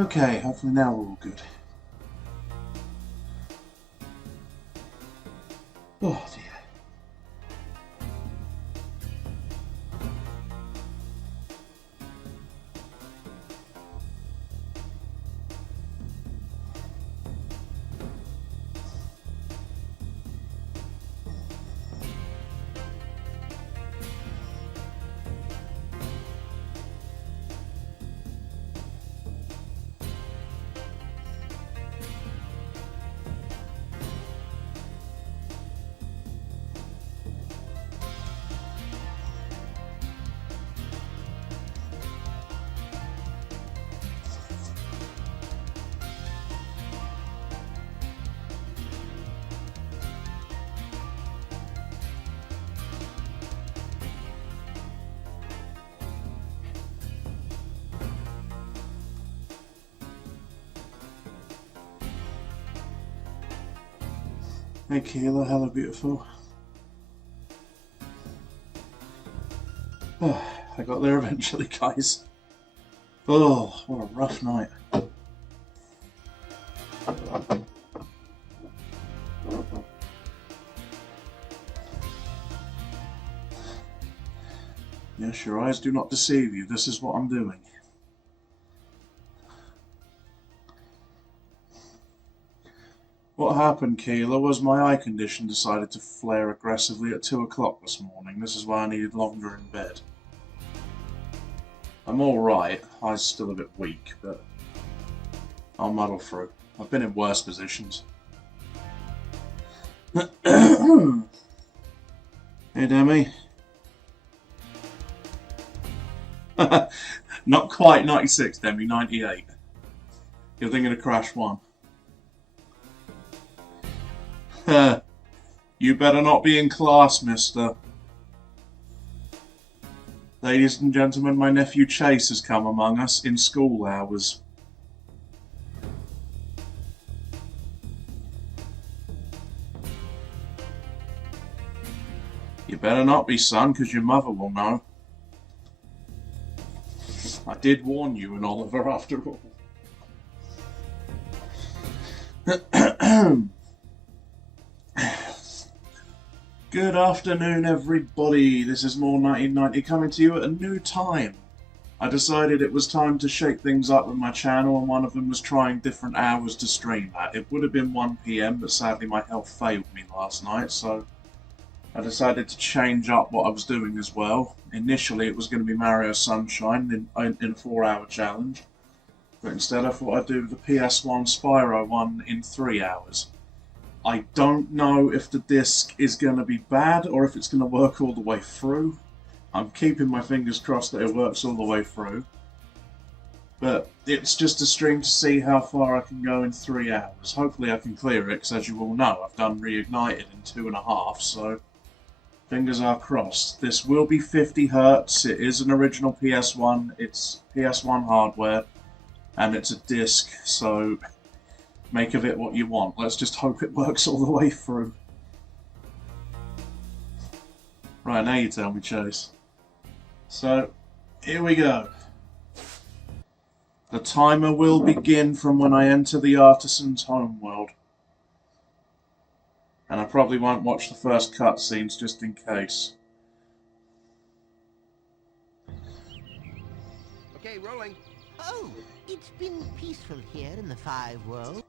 Okay, hopefully now we're all good. Oh dear. Hey Keela, hello beautiful. Oh, I got there eventually, guys. Oh, what a rough night. Yes, your eyes do not deceive you. This is what I'm doing. What happened, Keela, was my eye condition decided to flare aggressively at 2 o'clock this morning. This is why I needed longer in bed. I'm alright. Eyes still a bit weak, but I'll muddle through. I've been in worse positions. Hey, Demi. Not quite 96, Demi, 98. You're thinking of Crash 1. You better not be in class, mister. Ladies and gentlemen, my nephew Chase has come among us in school hours. You better not be, son, because your mother will know. I did warn you and Oliver, after all. Good afternoon, everybody. This is More 1990 coming to you at a new time. I decided it was time to shake things up with my channel, and one of them was trying different hours to stream at. It would have been 1 PM, but sadly my health failed me last night, so I decided to change up what I was doing as well. Initially it was going to be Mario Sunshine in a 4-hour challenge, but instead I thought I'd do the PS1 Spyro one in 3 hours. I don't know if the disc is going to be bad or if it's going to work all the way through. I'm keeping my fingers crossed that it works all the way through. But it's just a stream to see how far I can go in 3 hours. Hopefully I can clear it, because as you all know, I've done Reignited in 2.5, so fingers are crossed. This will be 50 Hz. It is an original PS1. It's PS1 hardware, and it's a disc, so make of it what you want. Let's just hope it works all the way through. Right, now you tell me, Chase. So, here we go. The timer will begin from when I enter the artisan's homeworld. And I probably won't watch the first cutscenes just in case. Okay, rolling. Oh, it's been peaceful here in the Five Worlds.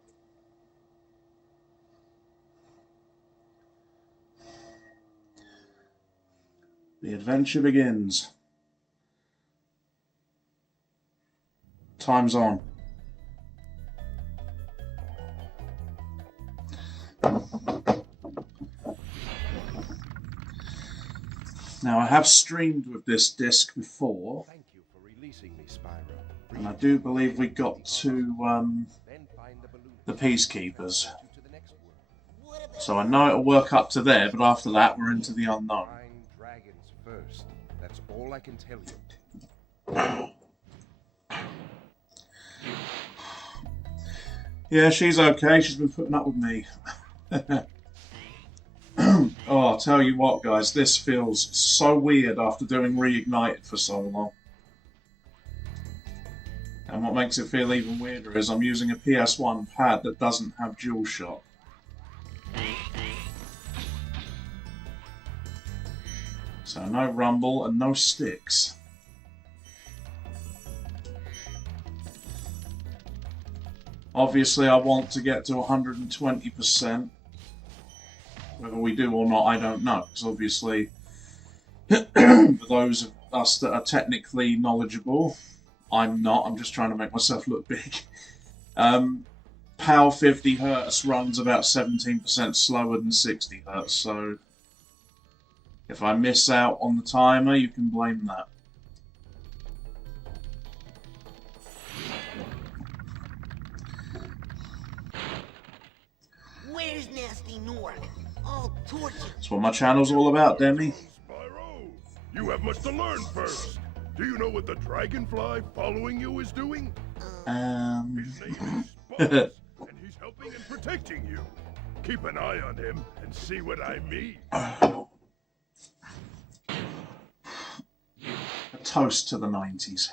The adventure begins. Time's on. Now, I have streamed with this disc before, Thank you for releasing me, Spyro. and I do believe we got to Then find the balloon. the Peacekeepers. To the next world. So I know it'll work up to there, but after that we're into the unknown. Find dragons first. That's all I can tell you. Yeah, she's okay. She's been putting up with me. Oh, I'll tell you what, guys. This feels so weird after doing Reignited for so long. And what makes it feel even weirder is I'm using a PS1 pad that doesn't have DualShock. So no rumble and no sticks. Obviously I want to get to 120%. Whether we do or not, I don't know. Because obviously, for those of us that are technically knowledgeable, I'm not. I'm just trying to make myself look big. PAL 50 Hz runs about 17% slower than 60 Hz, so if I miss out on the timer, you can blame that. Where's Nasty Nork? All tortured. That's what my channel's all about, Demi. Spyro, you have much to learn first. Do you know what the dragonfly following you is doing? His name is Spyro, and he's helping and protecting you. Keep an eye on him and see what I mean. A toast to the 90s.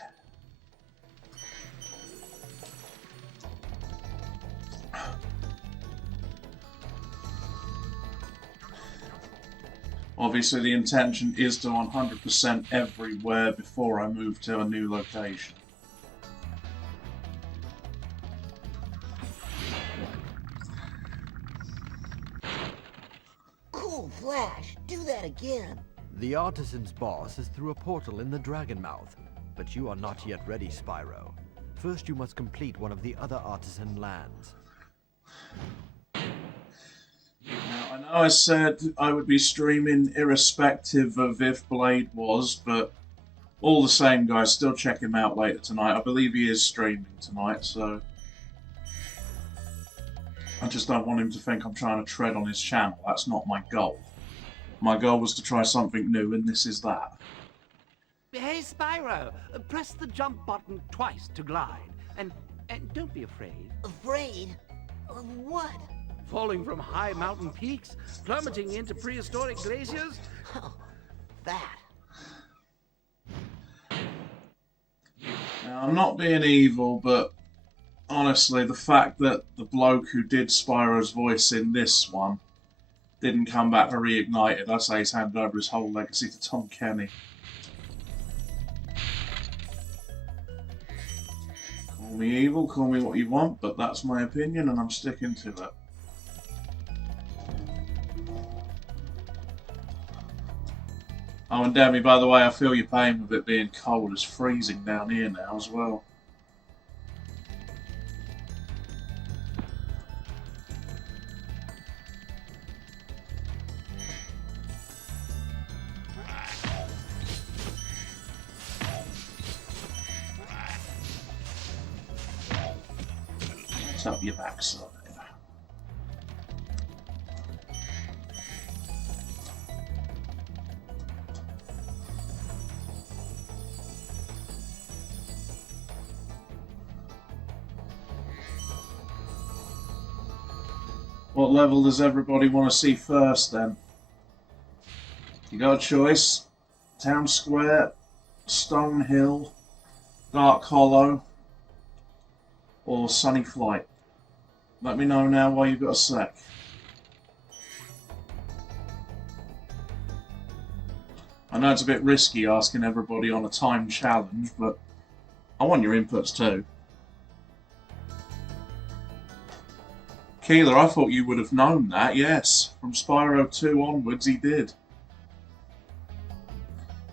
Obviously, the intention is to 100% everywhere before I move to a new location. Cool Flash, do that again. The artisan's boss is through a portal in the Dragon Mouth, but you are not yet ready, Spyro. First you must complete one of the other artisan lands. Now, I know I said I would be streaming irrespective of if Blade was, but all the same, guys, still check him out later tonight. I believe he is streaming tonight, so I just don't want him to think I'm trying to tread on his channel. That's not my goal. My goal was to try something new, and this is that. Hey, Spyro, press the jump button twice to glide. And don't be afraid. Afraid? Of what? Falling from high mountain peaks? Plummeting into prehistoric glaciers? Oh, that. Now, I'm not being evil, but honestly, the fact that the bloke who did Spyro's voice in this one didn't come back for Reignited, I say he's handed over his whole legacy to Tom Kenny. Call me evil, call me what you want, but that's my opinion and I'm sticking to it. Oh, and Demi, by the way, I feel your pain with it being cold. It's freezing down here now as well. Let's up your backside. What level does everybody want to see first then? You got a choice. Town Square, Stone Hill, Dark Hollow, or Sunny Flight. Let me know now while you've got a sec. I know it's a bit risky asking everybody on a time challenge, but I want your inputs too. Keeler, I thought you would have known that, yes. From Spyro 2 onwards, he did.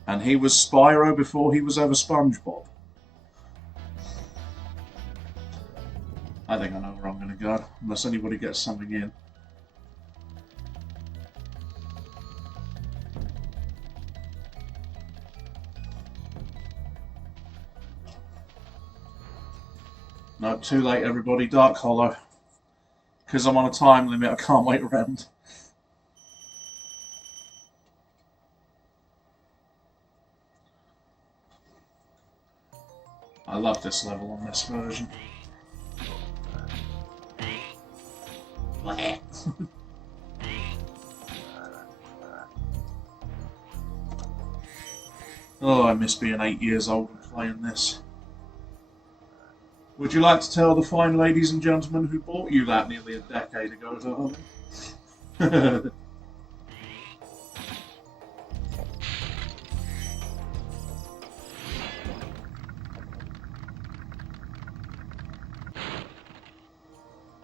And he was Spyro before he was ever SpongeBob. I think I know where I'm going to go, unless anybody gets something in. No, too late everybody, Dark Hollow. Because I'm on a time limit, I can't wait around. I love this level on this version. Oh, I miss being 8 years old and playing this. Would you like to tell the fine ladies and gentlemen who bought you that nearly a decade ago, darling?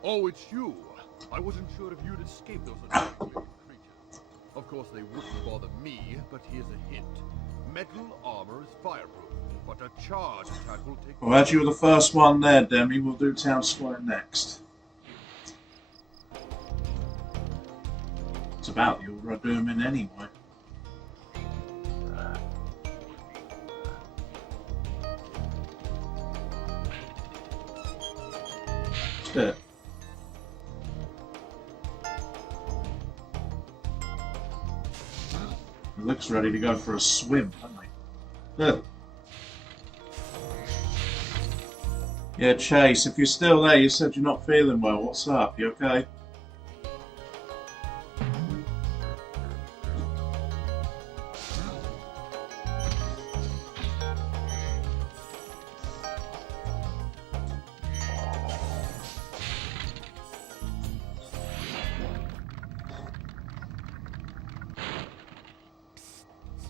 Oh, it's you. I wasn't sure if you'd escape those annoying creatures. Of course, they wouldn't bother me, but here's a hint. Metal armor is fireproof, but a charge attack will take... Well, as you were the first one there, Demi, we'll do Town Square next. It's about the order I do them in anyway. That's it. He looks ready to go for a swim, doesn't he? Yeah, Chase, if you're still there, you said you're not feeling well. What's up? You okay?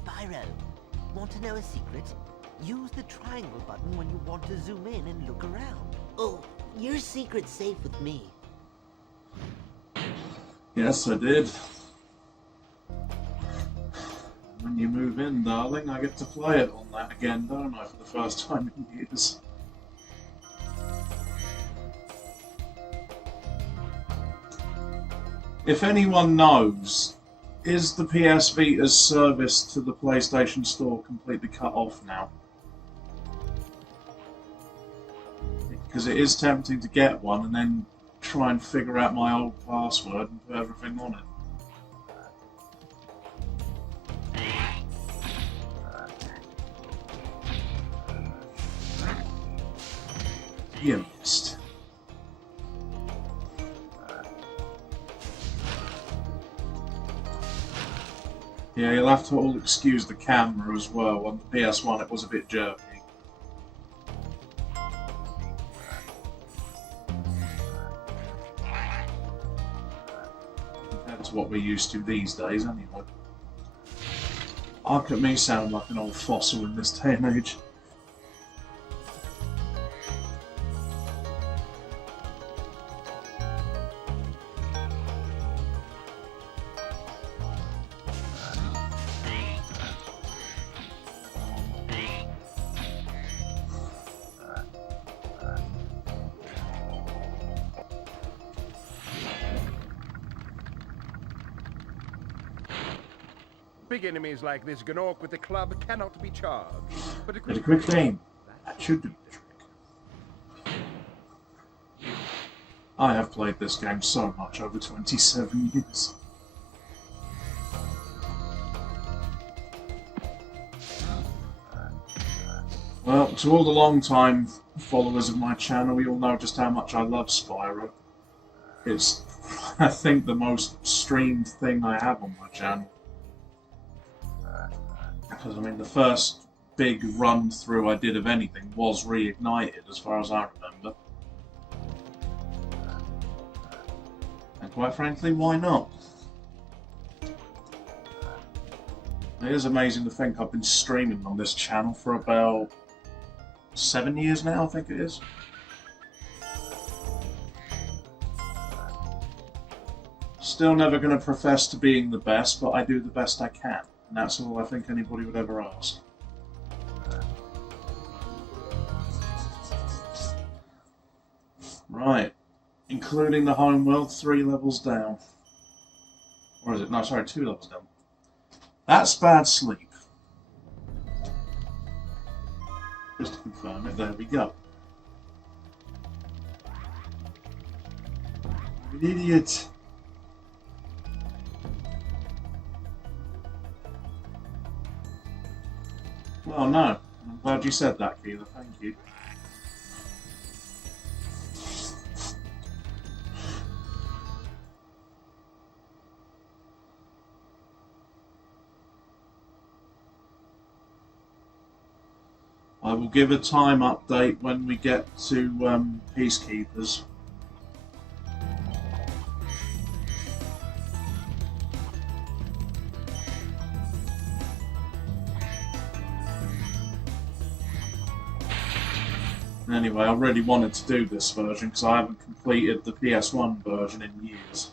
Spyro, want to know a secret? Use the triangle button when you want to zoom in and look around. Oh, your secret's safe with me. Yes, I did. When you move in, darling, I get to play it on that again, don't I, for the first time in years. If anyone knows, is the PS Vita's service to the PlayStation Store completely cut off now? Because it is tempting to get one and then try and figure out my old password and put everything on it. You missed. Yeah, you'll have to all excuse the camera as well. On the PS1 it was a bit jerky. That's what we're used to these days, anyway. Look at me sound like an old fossil in this day and age. Big enemies like this Gnorc with the club cannot be charged. But But a quick thing. That should do the trick. I have played this game so much over 27 years. Well, to all the long-time followers of my channel, you'll know just how much I love Spyro. It's, I think, the most streamed thing I have on my channel. Because, I mean, the first big run-through I did of anything was Reignited, as far as I remember. And quite frankly, why not? It is amazing to think I've been streaming on this channel for about 7 years now, I think it is. Still never going to profess to being the best, but I do the best I can. And that's all I think anybody would ever ask. Right. Including the home world, 3 levels down. Or is it? No, sorry, 2 levels down. That's bad sleep. Just to confirm it, there we go. You idiot. Well, no. I'm glad you said that, Keela. Thank you. I will give a time update when we get to Peacekeepers. Anyway, I really wanted to do this version because I haven't completed the PS1 version in years.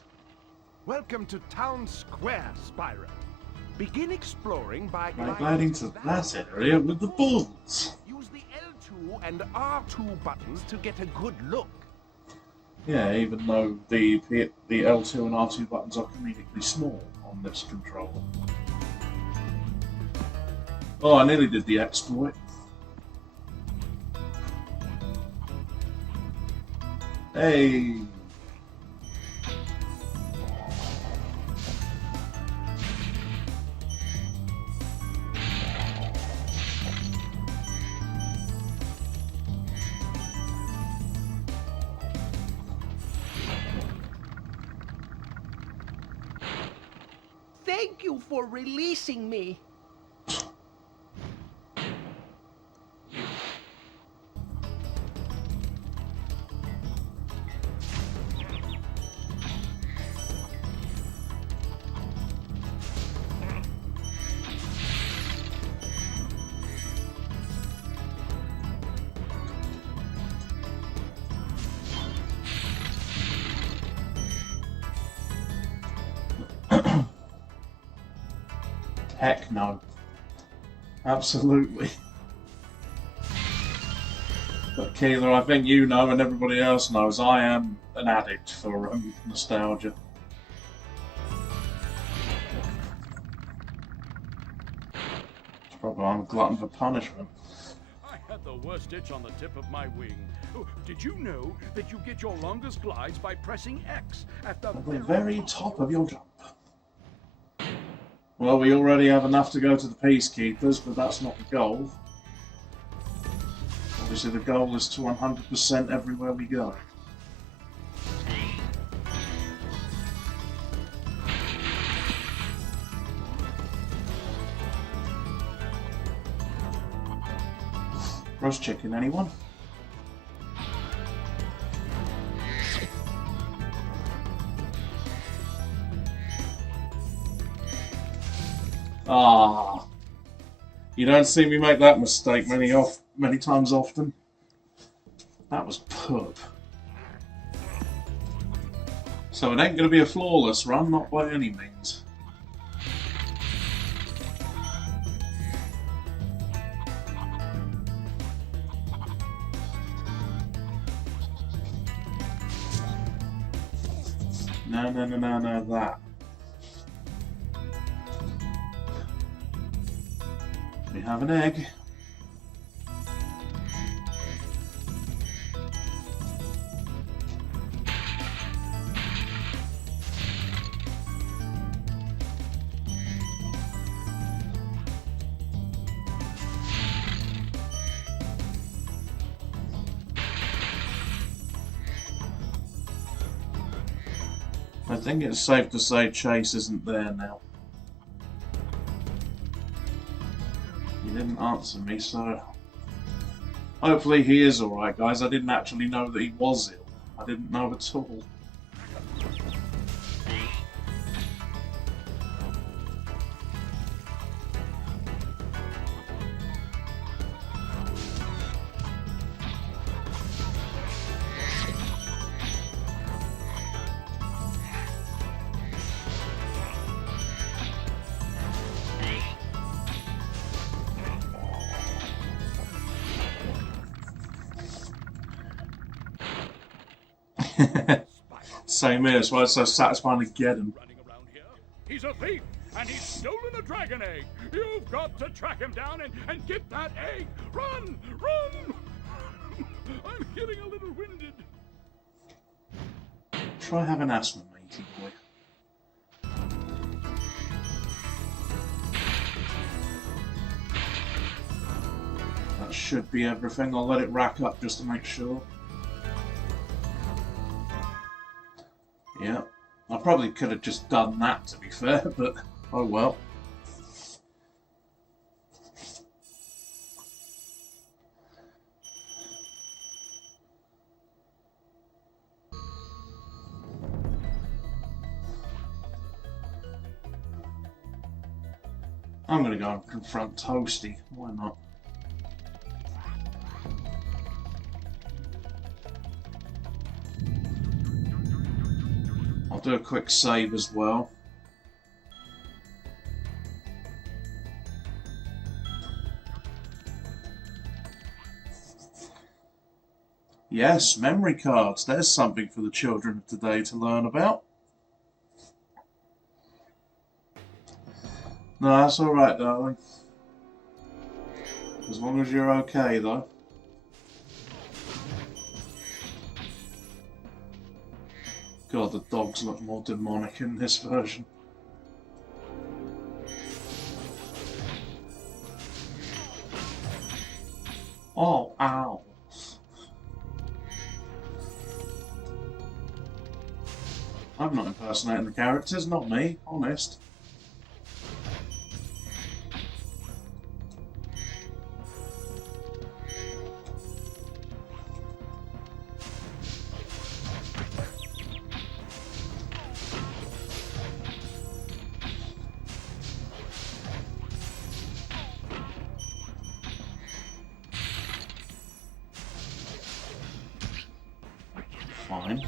Welcome to Town Square, Spyro. Begin exploring by Gliding to that area with the bulls. Use the L2 and R2 buttons to get a good look. Yeah, even though the L2 and R2 buttons are comedically small on this controller. Oh, I nearly did the exploit. Hey! Thank you for releasing me. Heck no. Absolutely. But Keeler, I think you know and everybody else knows I am an addict for nostalgia. It's probably I'm a glutton for punishment. I had the worst itch on the tip of my wing. Oh, did you know that you get your longest glides by pressing X at the At the very top of your jump. Well, we already have enough to go to the Peacekeepers, but that's not the goal. Obviously the goal is to 100% everywhere we go. Roast chicken, anyone? Ah, you don't see me make that mistake many times often. That was poop. So it ain't gonna be a flawless run, not by any means. No, that. We have an egg. I think it's safe to say Chase isn't there now. He didn't answer me, so hopefully he is alright, guys. I didn't actually know that he was ill. I didn't know at all. Same here, that's why it's so satisfying to get him. running around here? He's a thief, and he's stolen a dragon egg. You've got to track him down and get that egg. Run! Run! I'm getting a little winded. Try having asthma, matey boy. That should be everything. I'll let it rack up just to make sure. Yeah, I probably could have just done that, to be fair, but oh well. I'm gonna go and confront Toasty. Why not? I'll do a quick save as well. Yes, memory cards. There's something for the children of today to learn about. No, that's alright, darling. As long as you're okay, though. God, the dogs look more demonic in this version. Oh, ow. I'm not impersonating the characters, not me, honest. Fine.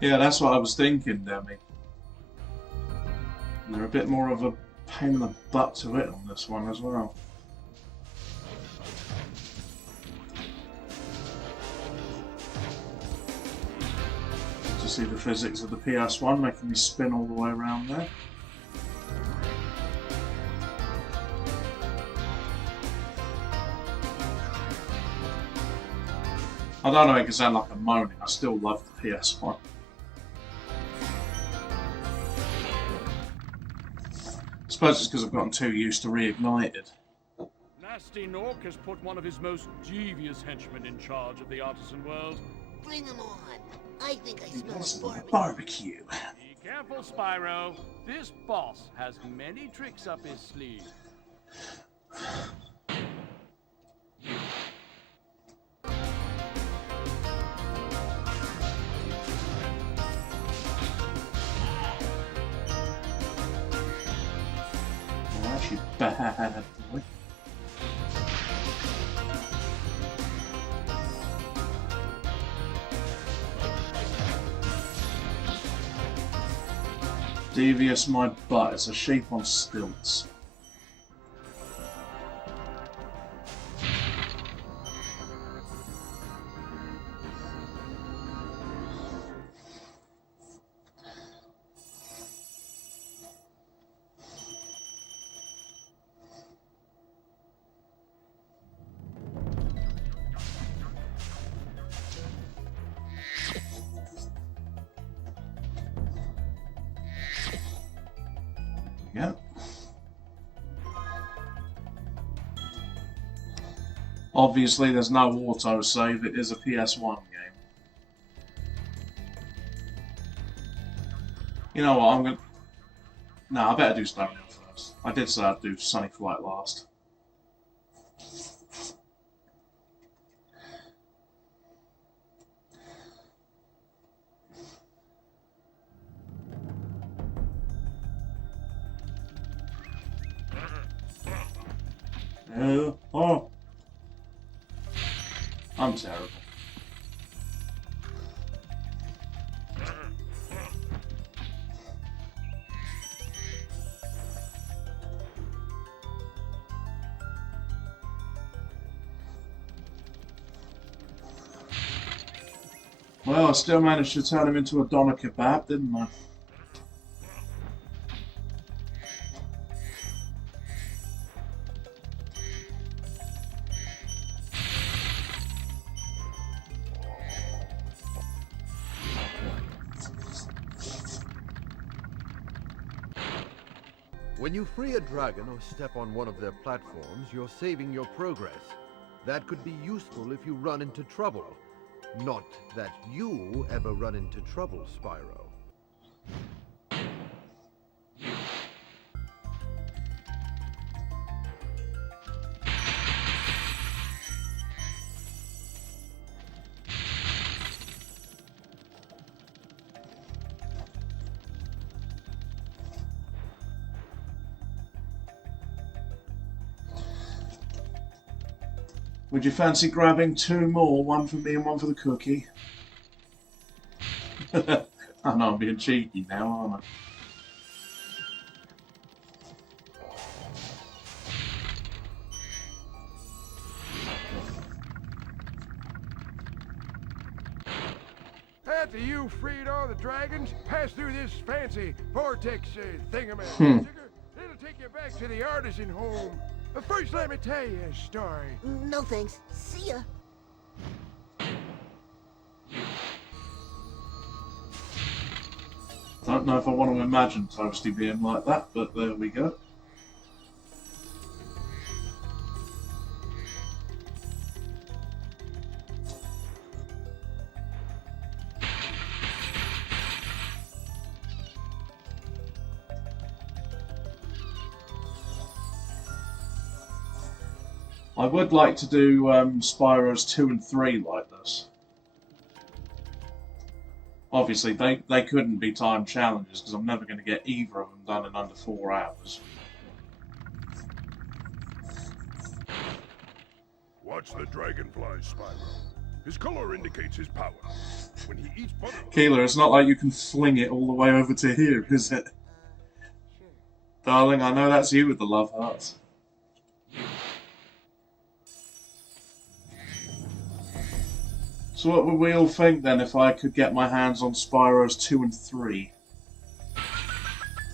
Yeah, that's what I was thinking, Demi. And they're a bit more of a pain in the butt to hit on this one as well. To see the physics of the PS1 making me spin all the way around there. I don't know, it can sound like I'm moaning, I still love the PS1. I suppose it's because I've gotten too used to Reignited. Nasty Nork has put one of his most devious henchmen in charge of the artisan world. Bring him on. I think I smell a barbecue. Barbecue. Be careful, Spyro. This boss has many tricks up his sleeve. Oh, you bad boy. Devious my butt, it's a sheep on stilts. Yeah. Obviously, there's no autosave, it is a PS1 game. You know what, I'm gonna... No, I better do Spyro first. I did say I'd do Sunny Flight last. Oh. I'm terrible. Well, I still managed to turn him into a doner kebab, didn't I? When you free a dragon or step on one of their platforms, you're saving your progress. That could be useful if you run into trouble. Not that you ever run into trouble, Spyro. Would you fancy grabbing 2 more, one for me and one for the cookie? I know I'm being cheeky now, aren't I? After you've freed all the dragons, pass through this fancy vortex thingamajigger. It'll take you back to the artisan home. But first, let me tell you a story. No thanks. See ya. Don't know if I want to imagine Toasty being like that, but there we go. I would like to do Spyro's 2 and 3 like this. Obviously, they couldn't be time challenges because I'm never going to get either of them done in under 4 hours. Watch the dragonfly, Spyro. His color indicates his power. When he eats butter... Keeler, it's not like you can fling it all the way over to here, is it? Sure. Darling, I know that's you with the love hearts. So what would we all think then if I could get my hands on Spyro's 2 and 3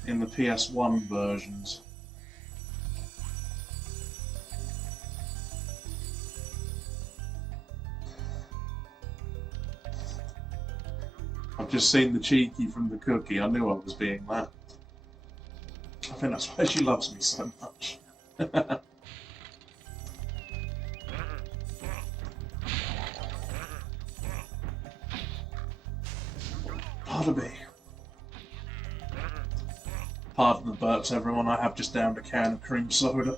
in the PS1 versions? I've just seen the cheeky from the cookie. I knew I was being that. I think that's why she loves me so much. Pardon me. Pardon the burps, everyone. I have just downed a can of cream soda.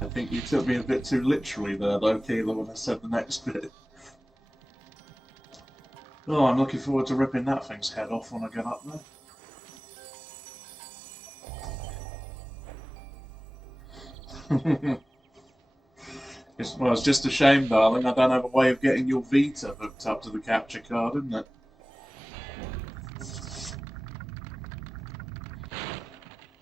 I think you took me a bit too literally there, though, Keeler, when I said the next bit. Oh, I'm looking forward to ripping that thing's head off when I get up there. Well, it's just a shame, darling, I don't have a way of getting your Vita hooked up to the capture card, isn't it?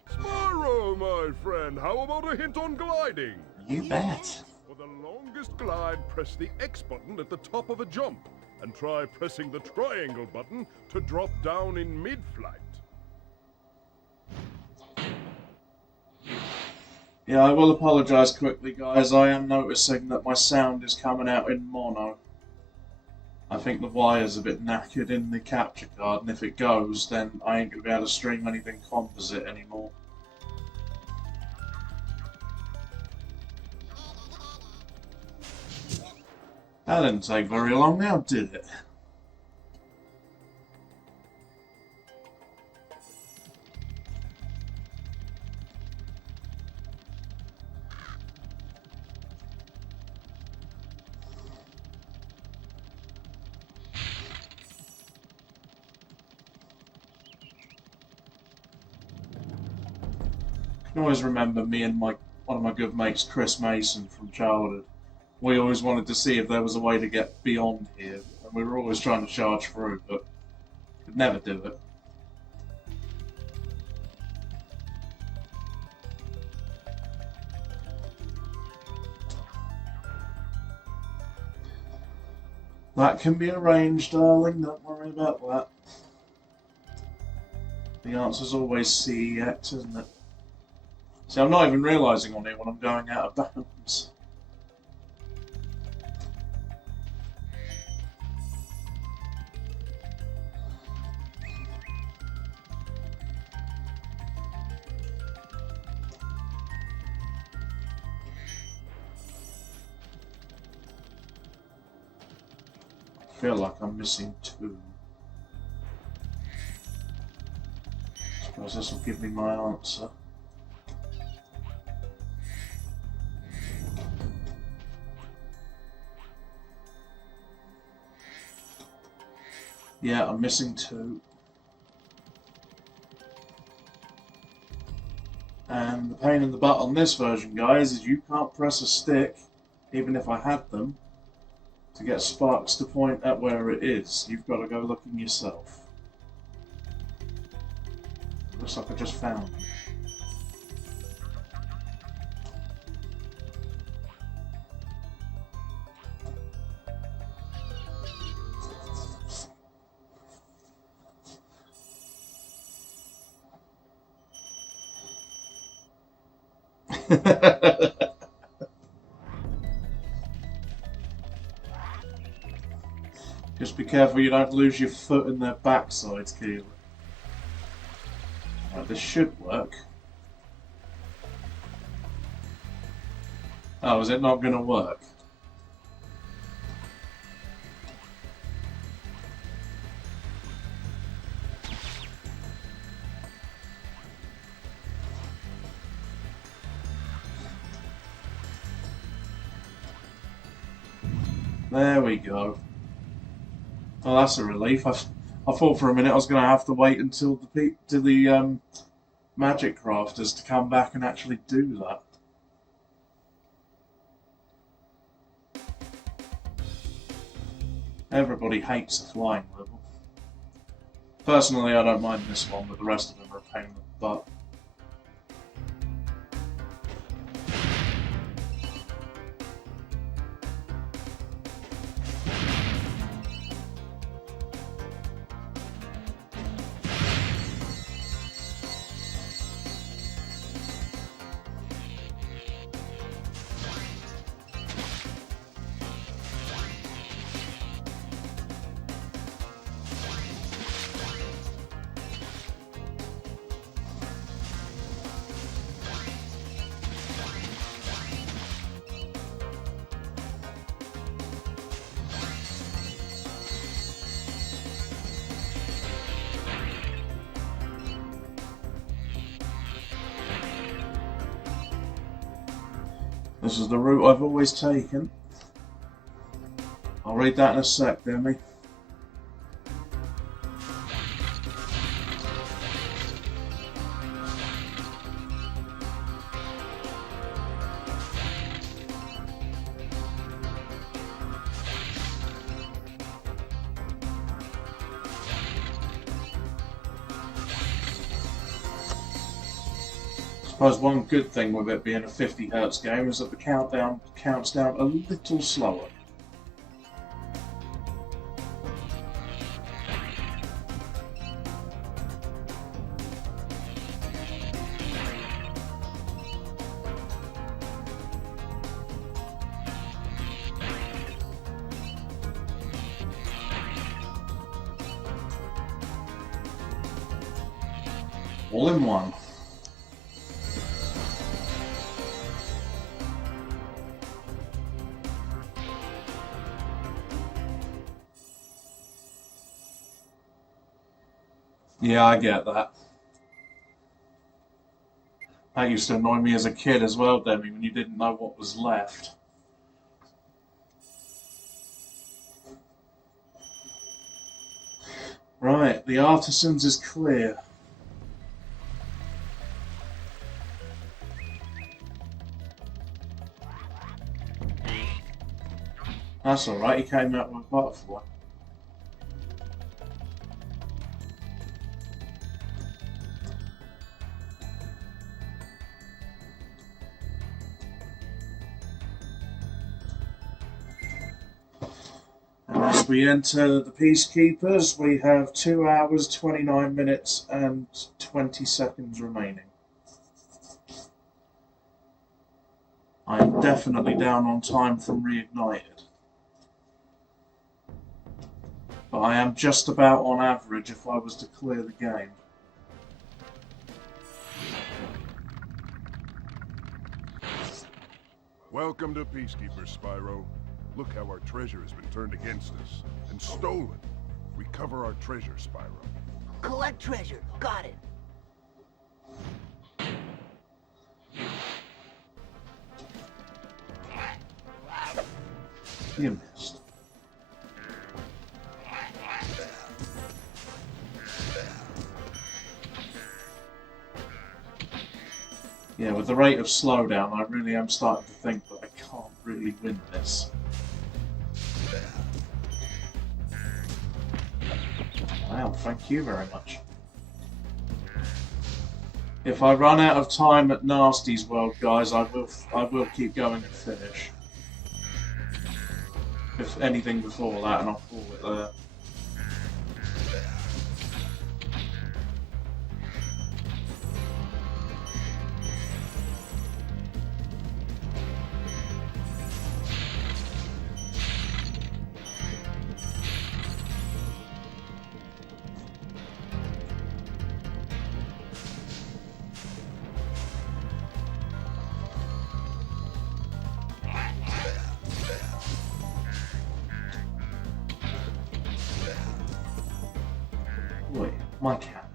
Spyro, my friend, how about a hint on gliding? You bet. For the longest glide, press the X button at the top of a jump, and try pressing the triangle button to drop down in mid-flight. Yeah, I will apologise quickly, guys. I am noticing that my sound is coming out in mono. I think the wire's a bit knackered in the capture card, and if it goes, then I ain't going to be able to stream anything composite anymore. That didn't take very long now, did it? I can always remember me and one of my good mates, Chris Mason, from childhood. We always wanted to see if there was a way to get beyond here, and we were always trying to charge through, but could never do it. That can be arranged, darling, don't worry about that. The answer's always CEX, isn't it? See, I'm not even realising on it when I'm going out of bounds. I feel like I'm missing 2. Suppose this will give me my answer. Yeah, I'm missing 2. And the pain in the butt on this version, guys, is you can't press a stick, even if I had them, to get sparks to point at where it is. You've got to go looking yourself. Looks like I just found them. Just be careful you don't lose your foot in their backsides, Keely. Right, this should work. Oh, is it not going to work? There we go. Oh, that's a relief. I thought for a minute I was going to have to wait until the magic crafters to come back and actually do that. Everybody hates the flying level. Personally, I don't mind this one, but the rest of them are a pain in the butt. This is the route I've always taken. I'll read that in a sec, Demi. I suppose one good thing with it being a 50Hz game is that the countdown counts down a little slower. All in one. Yeah, I get that. That used to annoy me as a kid as well, Demi, when you didn't know what was left. Right, the Artisans is clear. That's alright, he came out with a butterfly. As we enter the Peacekeepers, we have 2 hours, 29 minutes and 20 seconds remaining. I am definitely down on time from Reignited. But I am just about on average if I was to clear the game. Welcome to Peacekeepers, Spyro. Look how our treasure has been turned against us and stolen. Recover our treasure, Spyro. Collect treasure. Got it. You missed. Yeah, with the rate of slowdown, I really am starting to think that I can't really win this. Wow, thank you very much. If I run out of time at Nasty's World, guys, I will keep going and finish. If anything before that, and I'll call it there. Wait, my cat.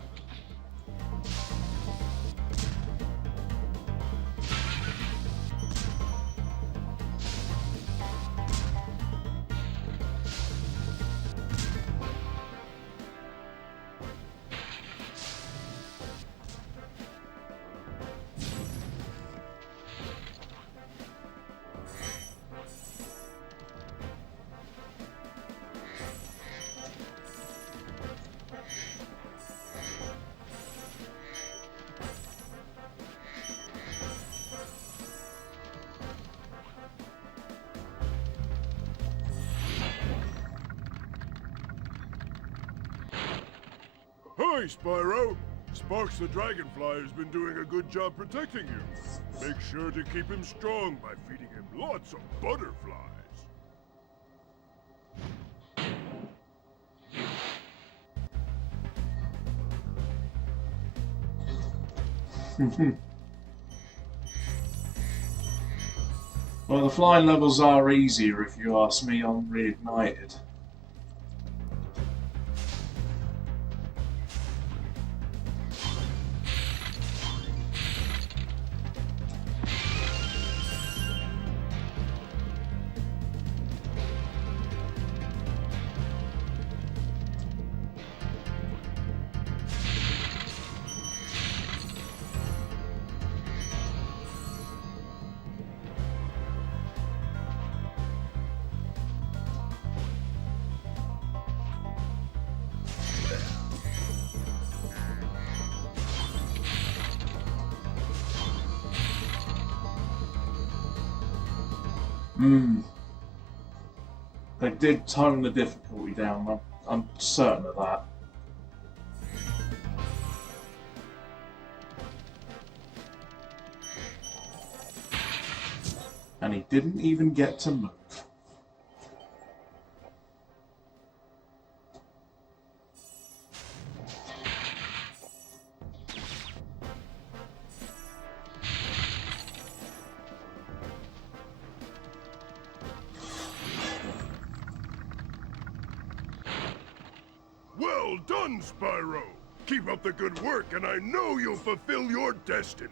Hi, Spyro. Sparks the Dragonfly has been doing a good job protecting you. Make sure to keep him strong by feeding him lots of butterflies. Well, the flying levels are easier if you ask me on Reignited. They did tone the difficulty down, I'm certain of that. And he didn't even get to move. Well done, Spyro! Keep up the good work, and I know you'll fulfill your destiny.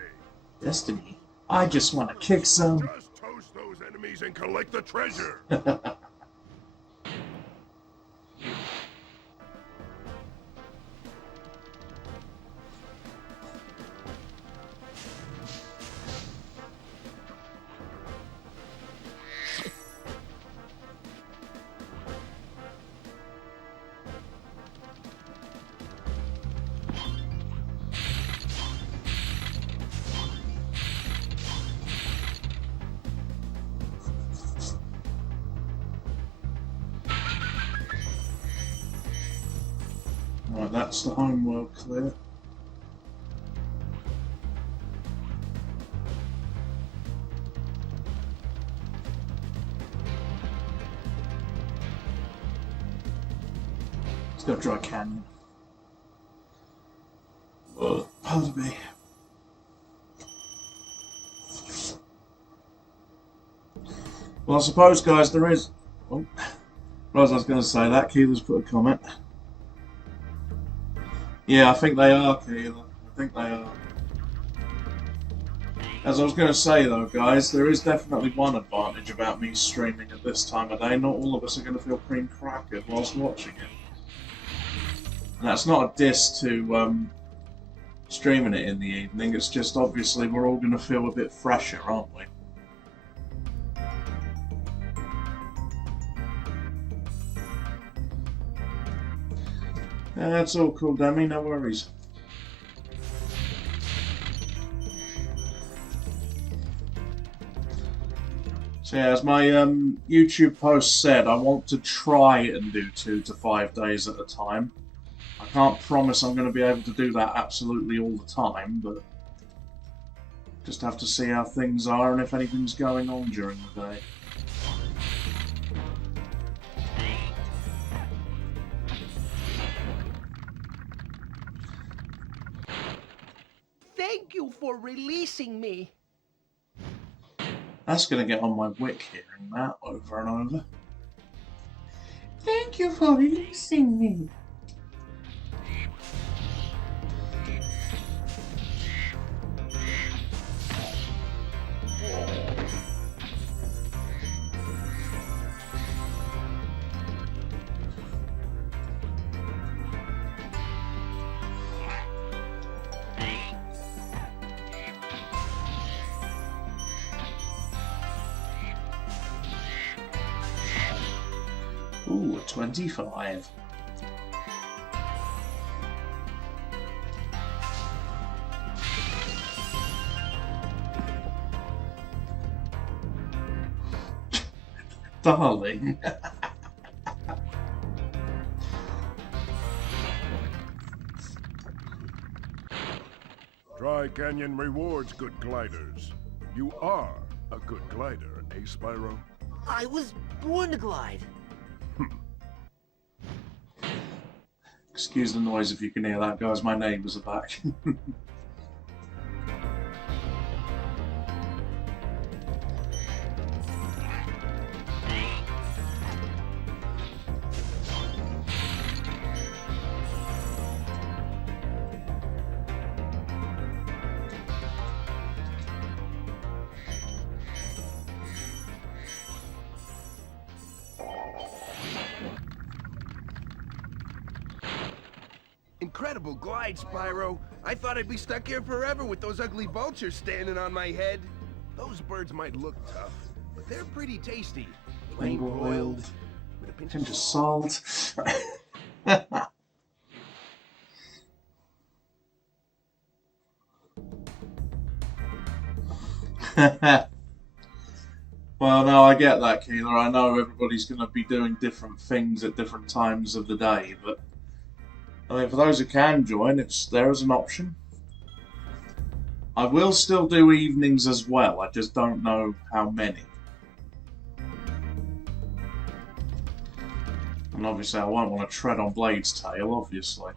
Destiny? I just want to kick some. Just toast those enemies and collect the treasure! Right, that's the homeworld clear. Let's go Dry Canyon. Pardon me. Well, I suppose, guys, there is... Oh, as I was going to say that, Keeler's put a comment. Yeah, I think they are, Keeler. I think they are. As I was going to say though, guys, there is definitely one advantage about me streaming at this time of day. Not all of us are going to feel cream crackered whilst watching it. And that's not a diss to streaming it in the evening, it's just obviously we're all going to feel a bit fresher, aren't we? Yeah, that's all cool, Demi, no worries. So yeah, as my YouTube post said, I want to try and do 2 to 5 days at a time. I can't promise I'm going to be able to do that absolutely all the time, but just have to see how things are and if anything's going on during the day. Thank you for releasing me. That's going to get on my wick hearing that over and over. Thank you for releasing me. Ooh, a 25. Darling. Tri-Canyon rewards good gliders. You are a good glider, eh, Spyro? I was born to glide. Excuse the noise if you can hear that, guys. My neighbours are back. Incredible glide, Spyro. I thought I'd be stuck here forever with those ugly vultures standing on my head. Those birds might look tough, but they're pretty tasty. Plain boiled, with a pinch of salt. Well, no, I get that, Keeler. I know everybody's going to be doing different things at different times of the day, but I mean, for those who can join, it's there as an option. I will still do evenings as well, I just don't know how many. And obviously I won't want to tread on Blade's tail, obviously.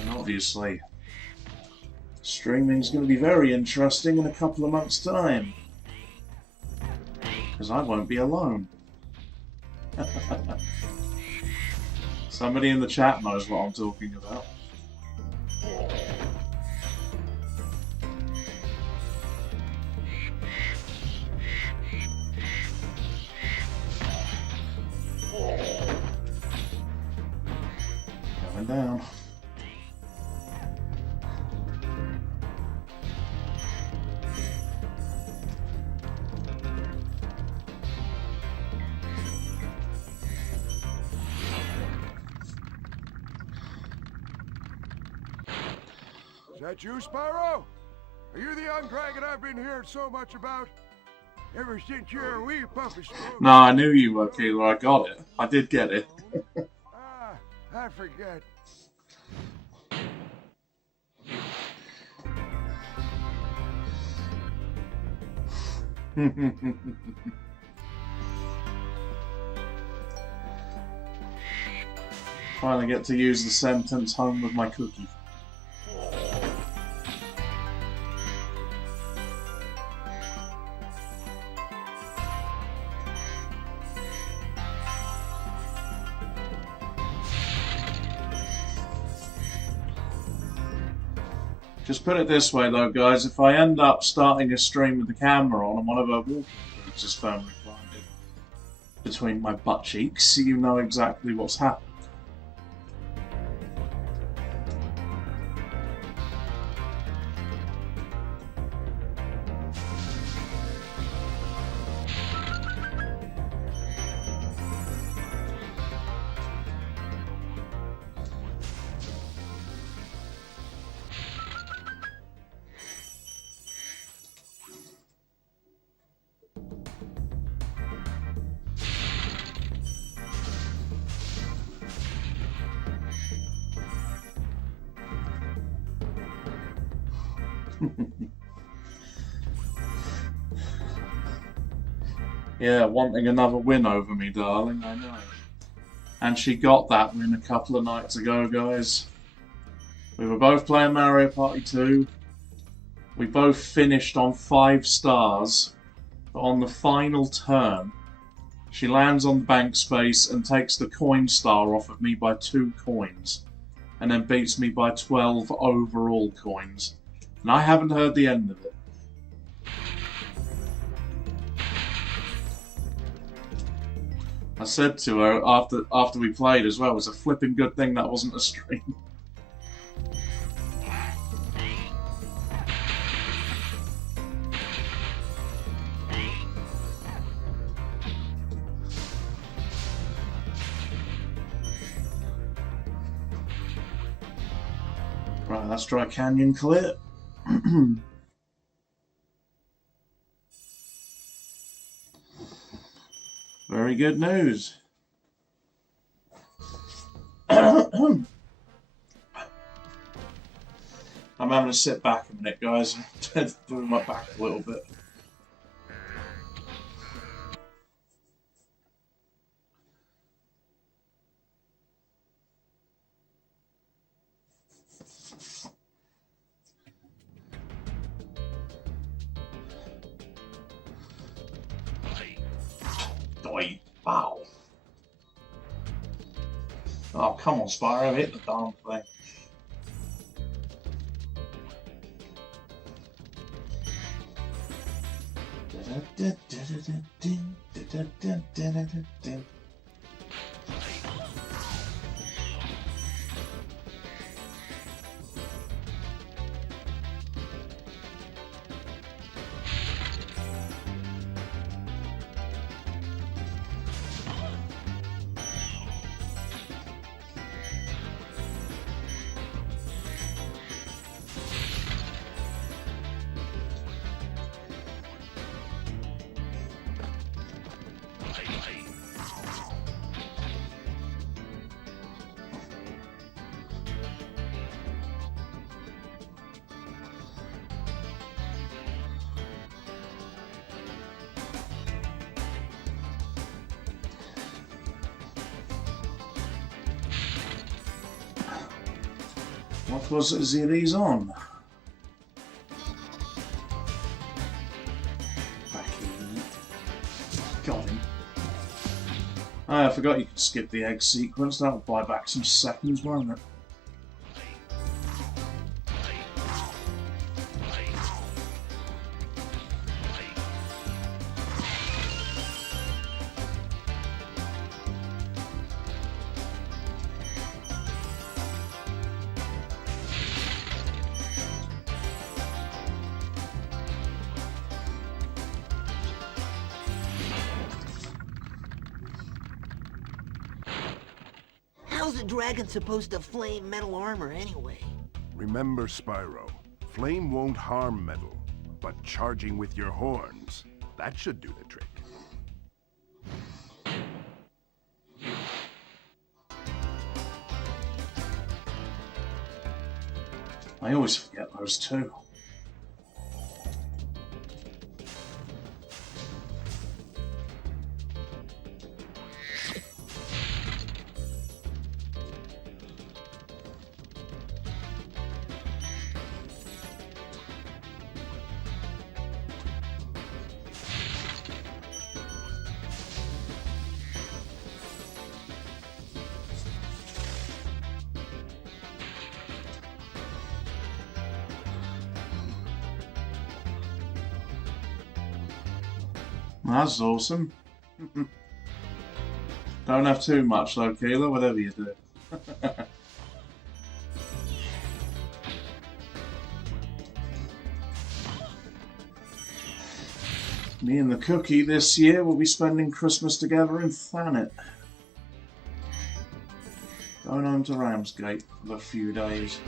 And obviously, streaming's going to be very interesting in a couple of months' time. Because I won't be alone. Somebody in the chat knows what I'm talking about. Coming down. Is that you, Spyro? Are you the young dragon I've been hearing so much about? Ever since you're a wee puppy smoke. No, I knew you were, Keeler. I got it. I did get it. I forget. Finally get to use the sentence home with my cookie. Just put it this way though, guys, if I end up starting a stream with the camera on and one of her walking boots is firmly planted between my butt cheeks, you know exactly what's happened. Yeah, wanting another win over me, darling, I know. And she got that win a couple of nights ago, guys. We were both playing Mario Party 2. We both finished on 5 stars. But on the final turn, she lands on the bank space and takes the coin star off of me by 2 coins. And then beats me by 12 overall coins. And I haven't heard the end of it. I said to her after we played as well, it was a flipping good thing that wasn't a stream. Right, that's Dry Canyon clear. Very good news. I'm having to sit back a minute, guys. Doing my back a little bit. Wow. Oh, come on, Spyro, hit the darn thing. What was Ziri's on? Back in. Got him. I forgot you could skip the egg sequence. That'll buy back some seconds, won't it? How's a dragon supposed to flame metal armor anyway? Remember, Spyro, flame won't harm metal, but charging with your horns, that should do the trick. I always forget those two. That's awesome. Don't have too much though, Keela, whatever you do. Me and the cookie this year will be spending Christmas together in Thanet. Going home to Ramsgate for a few days.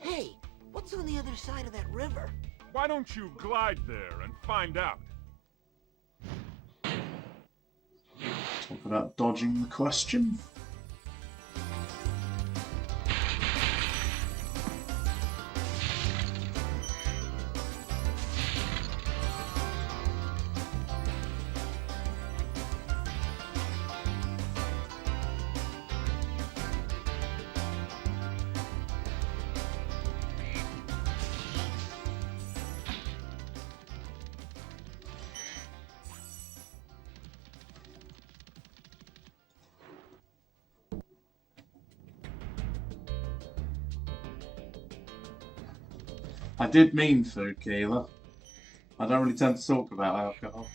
Hey, what's on the other side of that river? Why don't you glide there and find out? Talk about dodging the question. I did mean food, Keela. I don't really tend to talk about alcohol.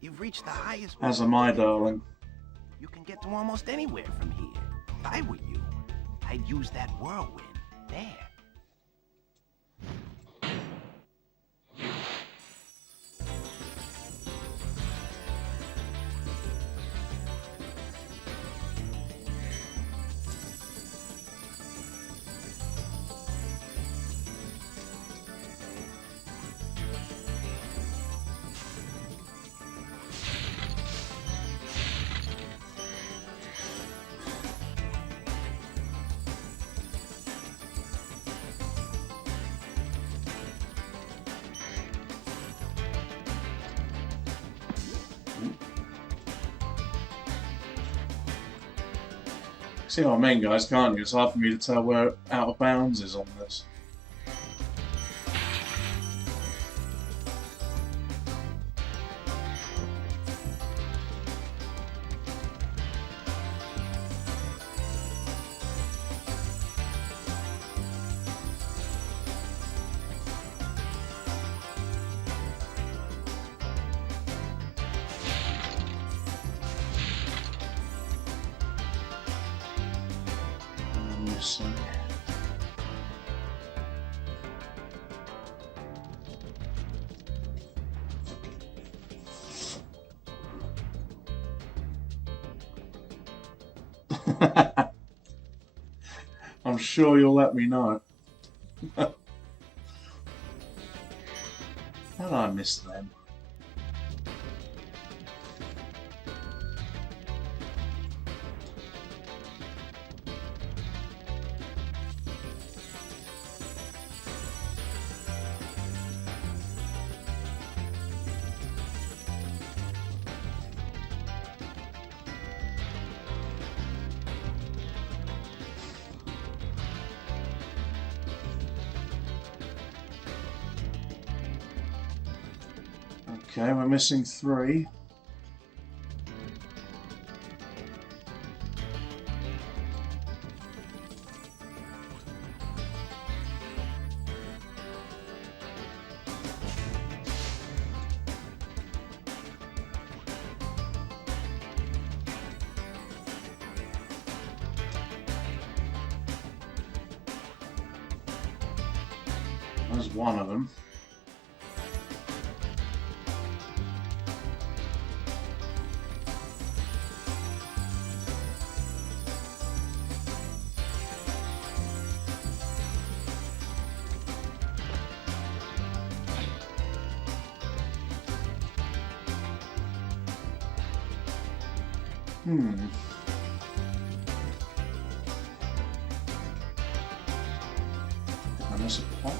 You've reached the highest. As am I, darling. You can get to almost anywhere from here. If I were you, I'd use that whirlwind there. See what I mean, guys, can't you? It's hard for me to tell where out of bounds is on this. Missing. I'm sure you'll let me know. How did I miss them? Okay, we're missing 3. There's one of them. Did I miss a pot?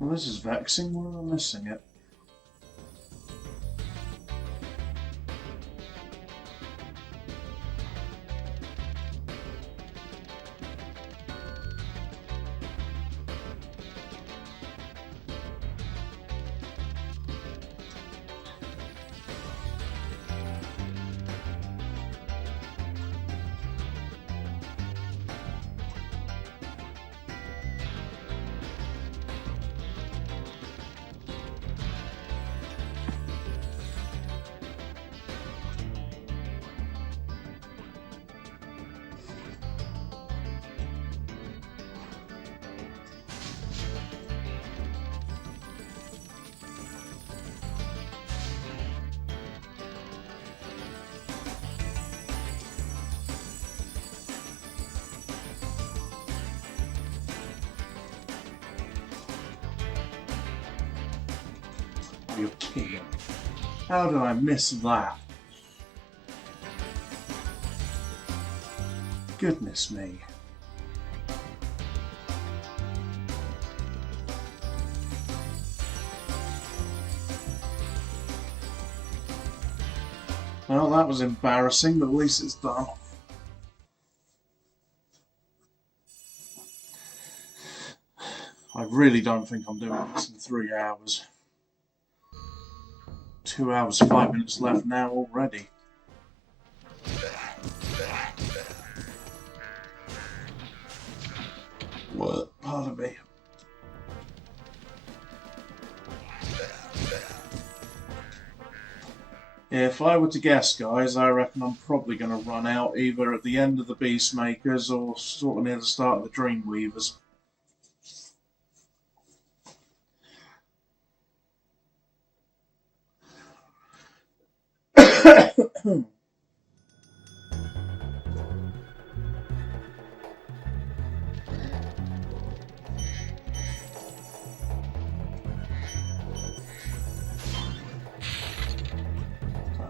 Well, this is vexing. Where am I missing it? You're kidding. How did I miss that? Goodness me. Well, that was embarrassing, but at least it's done. I really don't think I'm doing this in 3 hours. 2 hours, 5 minutes left now already. What? Pardon me. If I were to guess, guys, I reckon I'm probably going to run out either at the end of the Beastmakers or sort of near the start of the Dreamweavers. Time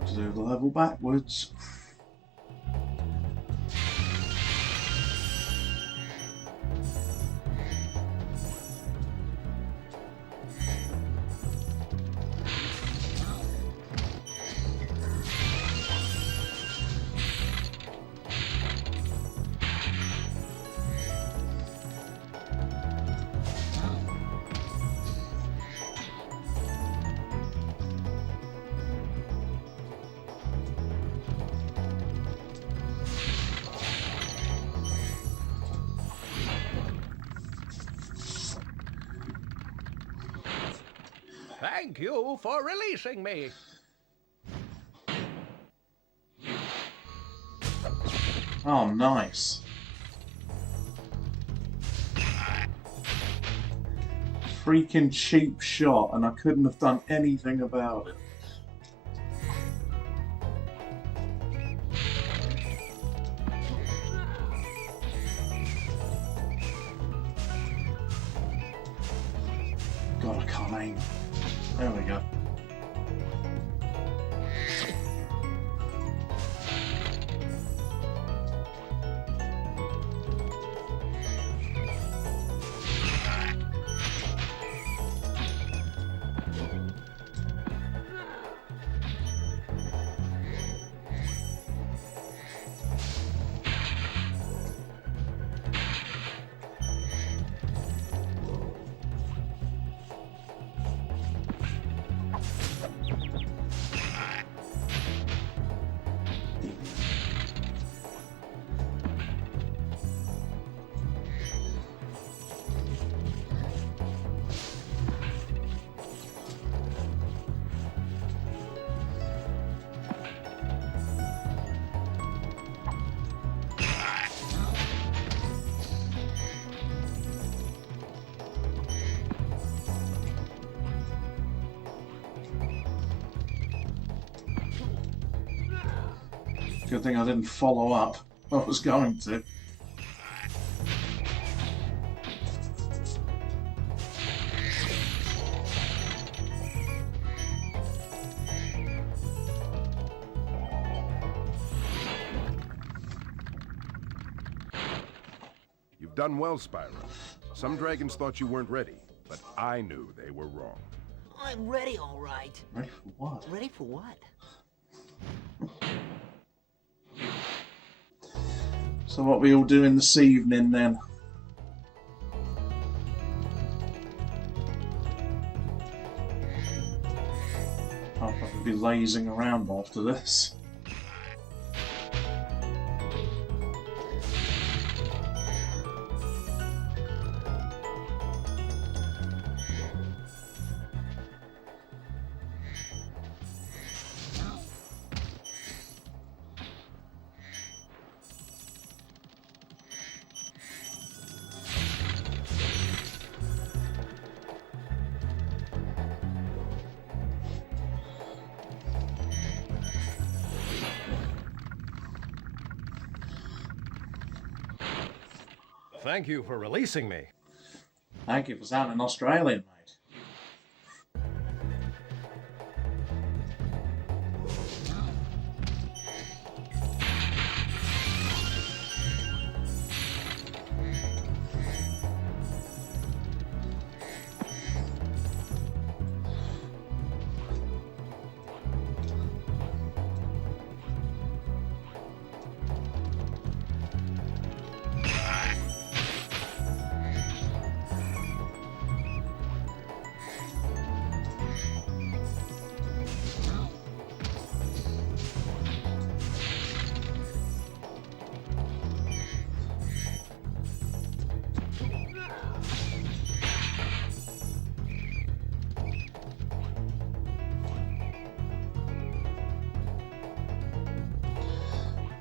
to do the level backwards. Thank you for releasing me. Oh, nice. Freaking cheap shot, and I couldn't have done anything about it. God, I can't aim. There we go. Good thing I didn't follow up. I was going to. You've done well, Spyro. Some dragons thought you weren't ready, but I knew they were wrong. I'm ready, all right. Ready for what? Ready for what? So what we all doing this evening then? I'll probably be lazing around after this. Thank you for releasing me. Thank you for sounding Australian, mate.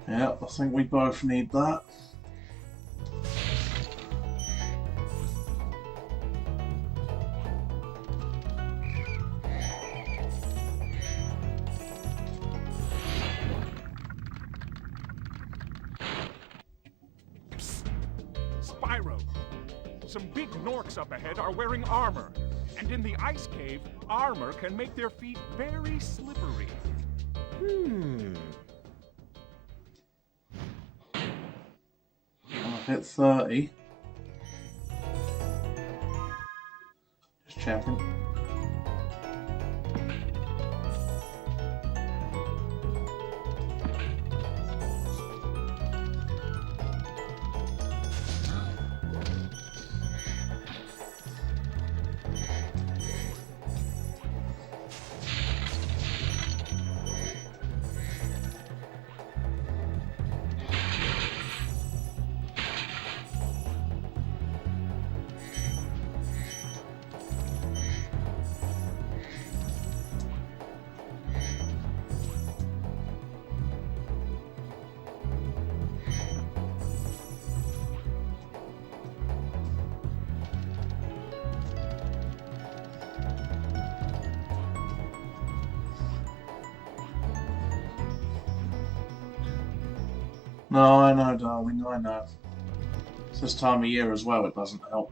Yep, I think we both need that. Spyro! Some big Norks up ahead are wearing armor. And in the ice cave, armor can make their feet very slippery. I've hit 30. Just checking. No, I know, darling, I know. It's this time of year as well, it doesn't help.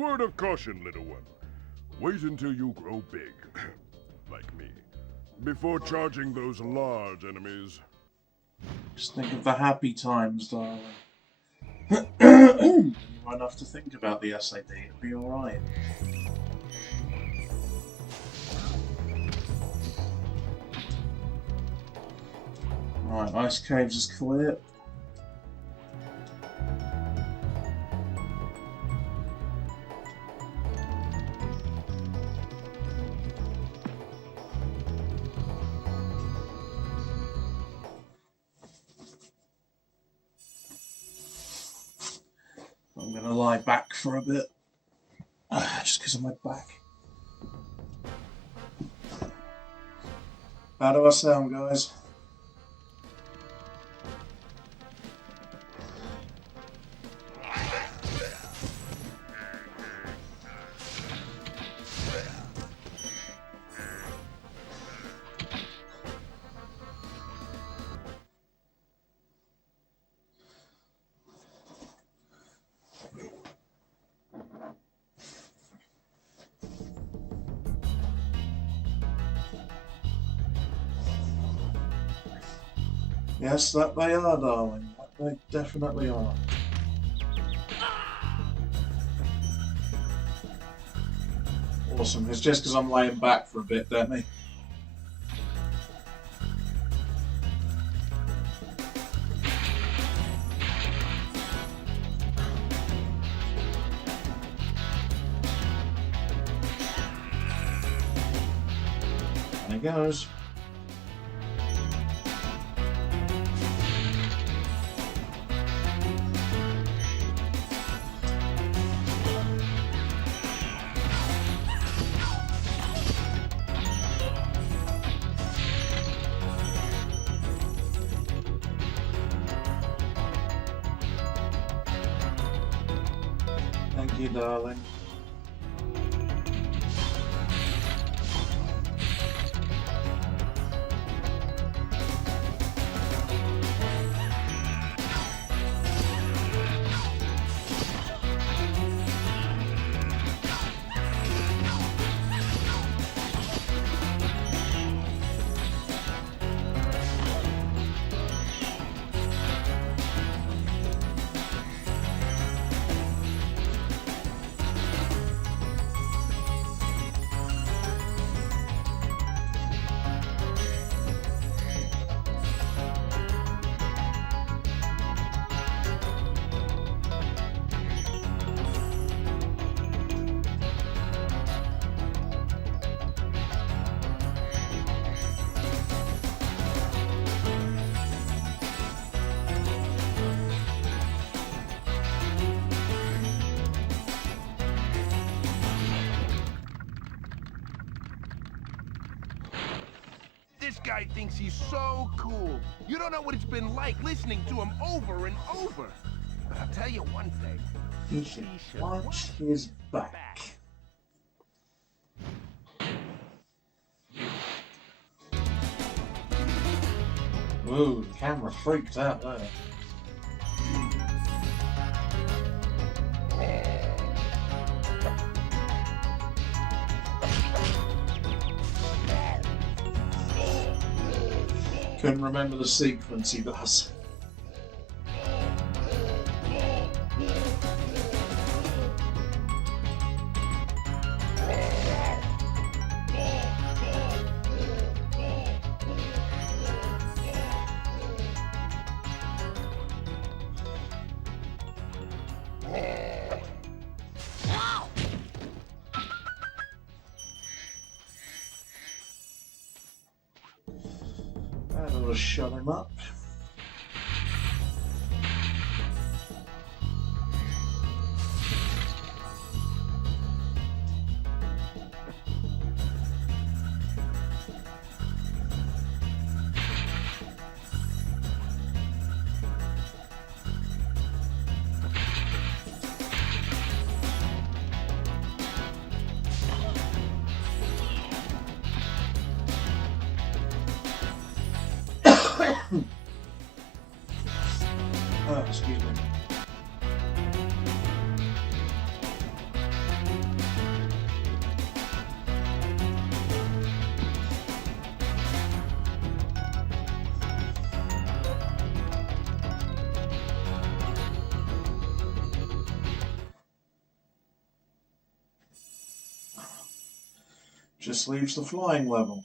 word of caution, little one. Wait until you grow big, like me, before charging those large enemies. Just think of the happy times, darling. You won't have to think about the SAD, it'll be alright. Right, Ice Caves is clear. I'm gonna lie back for a bit, just because of my back. How do I sound, guys? Yes, that they are, darling. That they definitely are. Awesome. It's just because I'm laying back for a bit, don't they? And it goes. Thank you, darling. This guy thinks he's so cool. You don't know what it's been like listening to him over and over. But I'll tell you one thing. You should watch his back. Ooh, the camera freaked out there. Couldn't remember the sequence he does. That'll shut him up. Just leaves the flying level.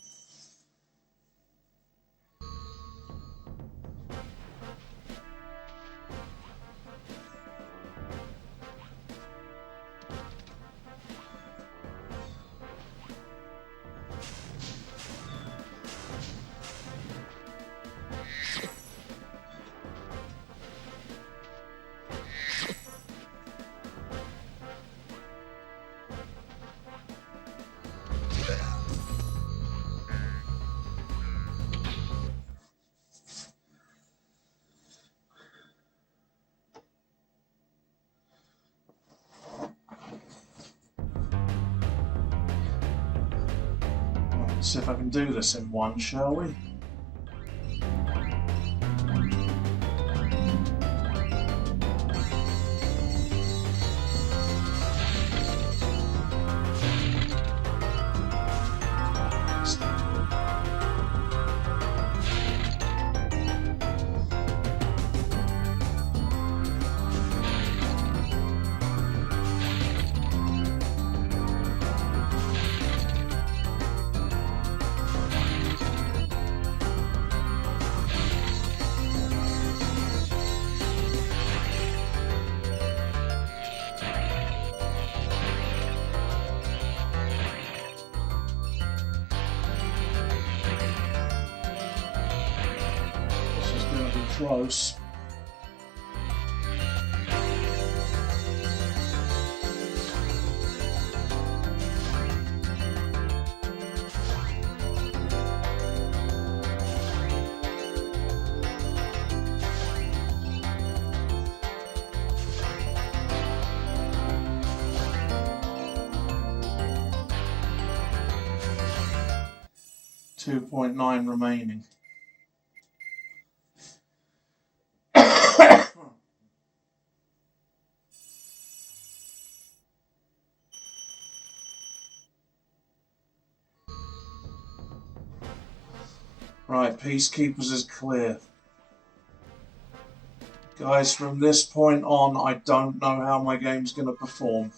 Let's see if I can do this in one, shall we? Close. .9 remaining. Right, Peacekeepers is clear. Guys, from this point on, I don't know how my game's going to perform.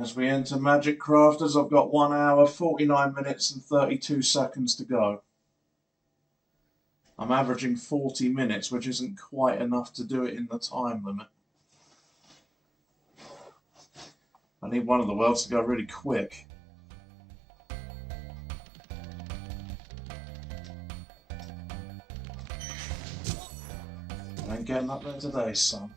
As we enter Magic Crafters, I've got 1 hour, 49 minutes and 32 seconds to go. I'm averaging 40 minutes, which isn't quite enough to do it in the time limit. I need one of the worlds to go really quick. I ain't getting up there today, son.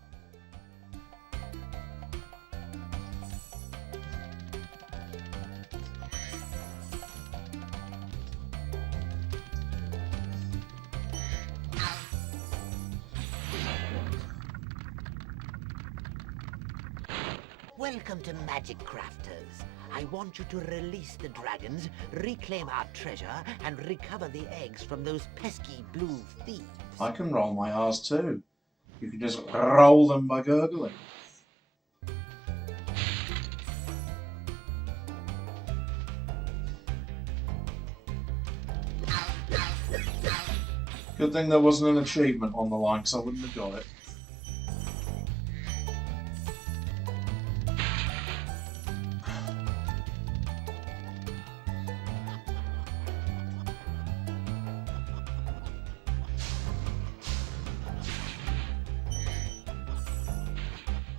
Welcome to Magic Crafters. I want you to release the dragons, reclaim our treasure, and recover the eggs from those pesky blue thieves. I can roll my R's too. You can just roll them by gurgling. Good thing there wasn't an achievement on the line, because I wouldn't have got it.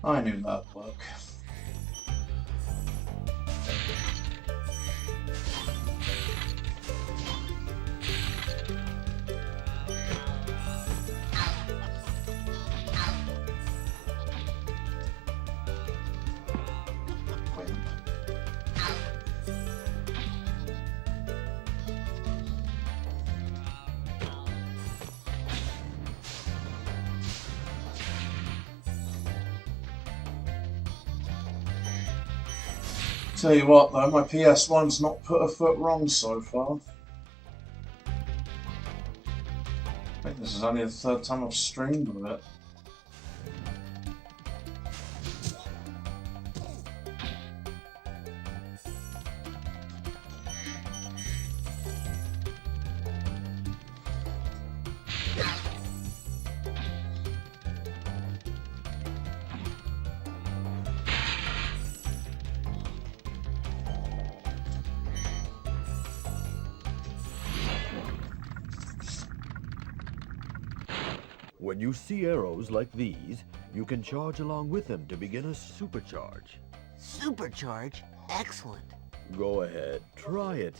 I knew that'd work. Tell you what though, my PS1's not put a foot wrong so far. I think this is only the third time I've streamed with it. When you see arrows like these, you can charge along with them to begin a supercharge. Supercharge? Excellent. Go ahead, try it.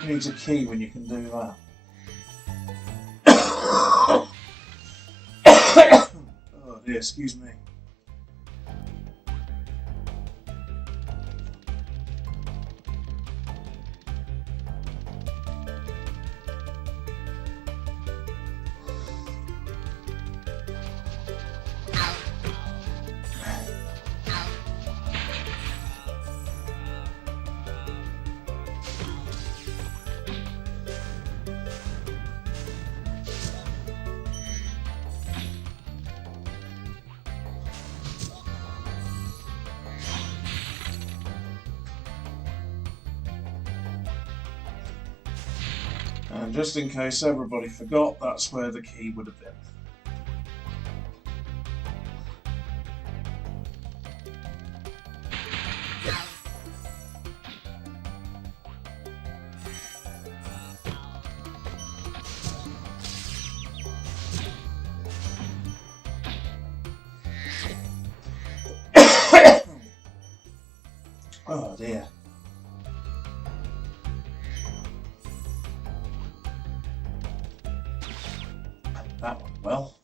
Who needs a key when you can do that? Oh dear, excuse me. And just in case everybody forgot, that's where the key would have been. Oh dear. That one well.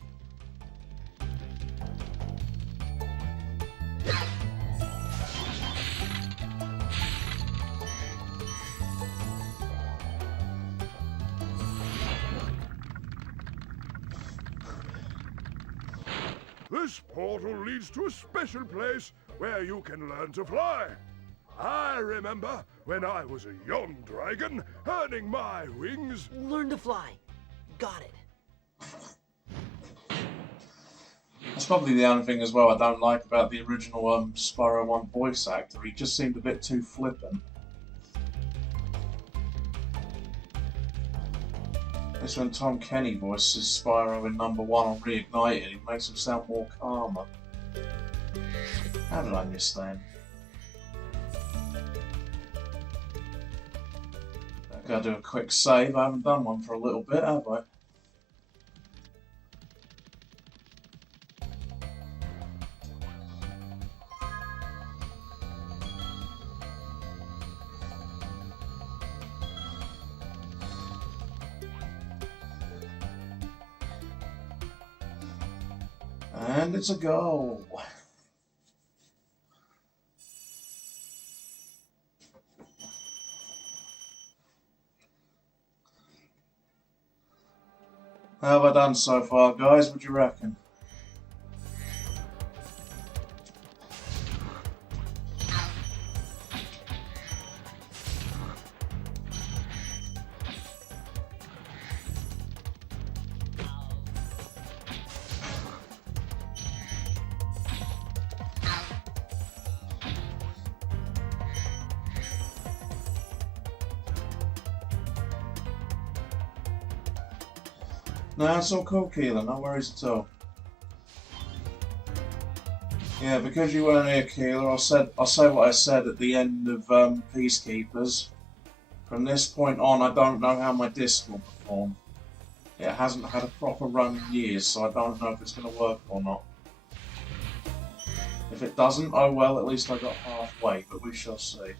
This portal leads to a special place where you can learn to fly. I remember when I was a young dragon, earning my wings. Learn to fly. Got it. That's probably the only thing as well I don't like about the original Spyro 1 voice actor. He just seemed a bit too flippant. This when Tom Kenny voices Spyro in #1 on Reignited, he makes him sound more calmer. How did I miss that? I gotta do a quick save. I haven't done one for a little bit, have I? And it's a go. How have I done so far, guys? What do you reckon? No, it's all cool, Keelan. No worries at all. Yeah, because you weren't here, Keelan, I'll say what I said at the end of Peacekeepers. From this point on, I don't know how my disc will perform. It hasn't had a proper run in years, so I don't know if it's going to work or not. If it doesn't, oh well, at least I got halfway, but we shall see.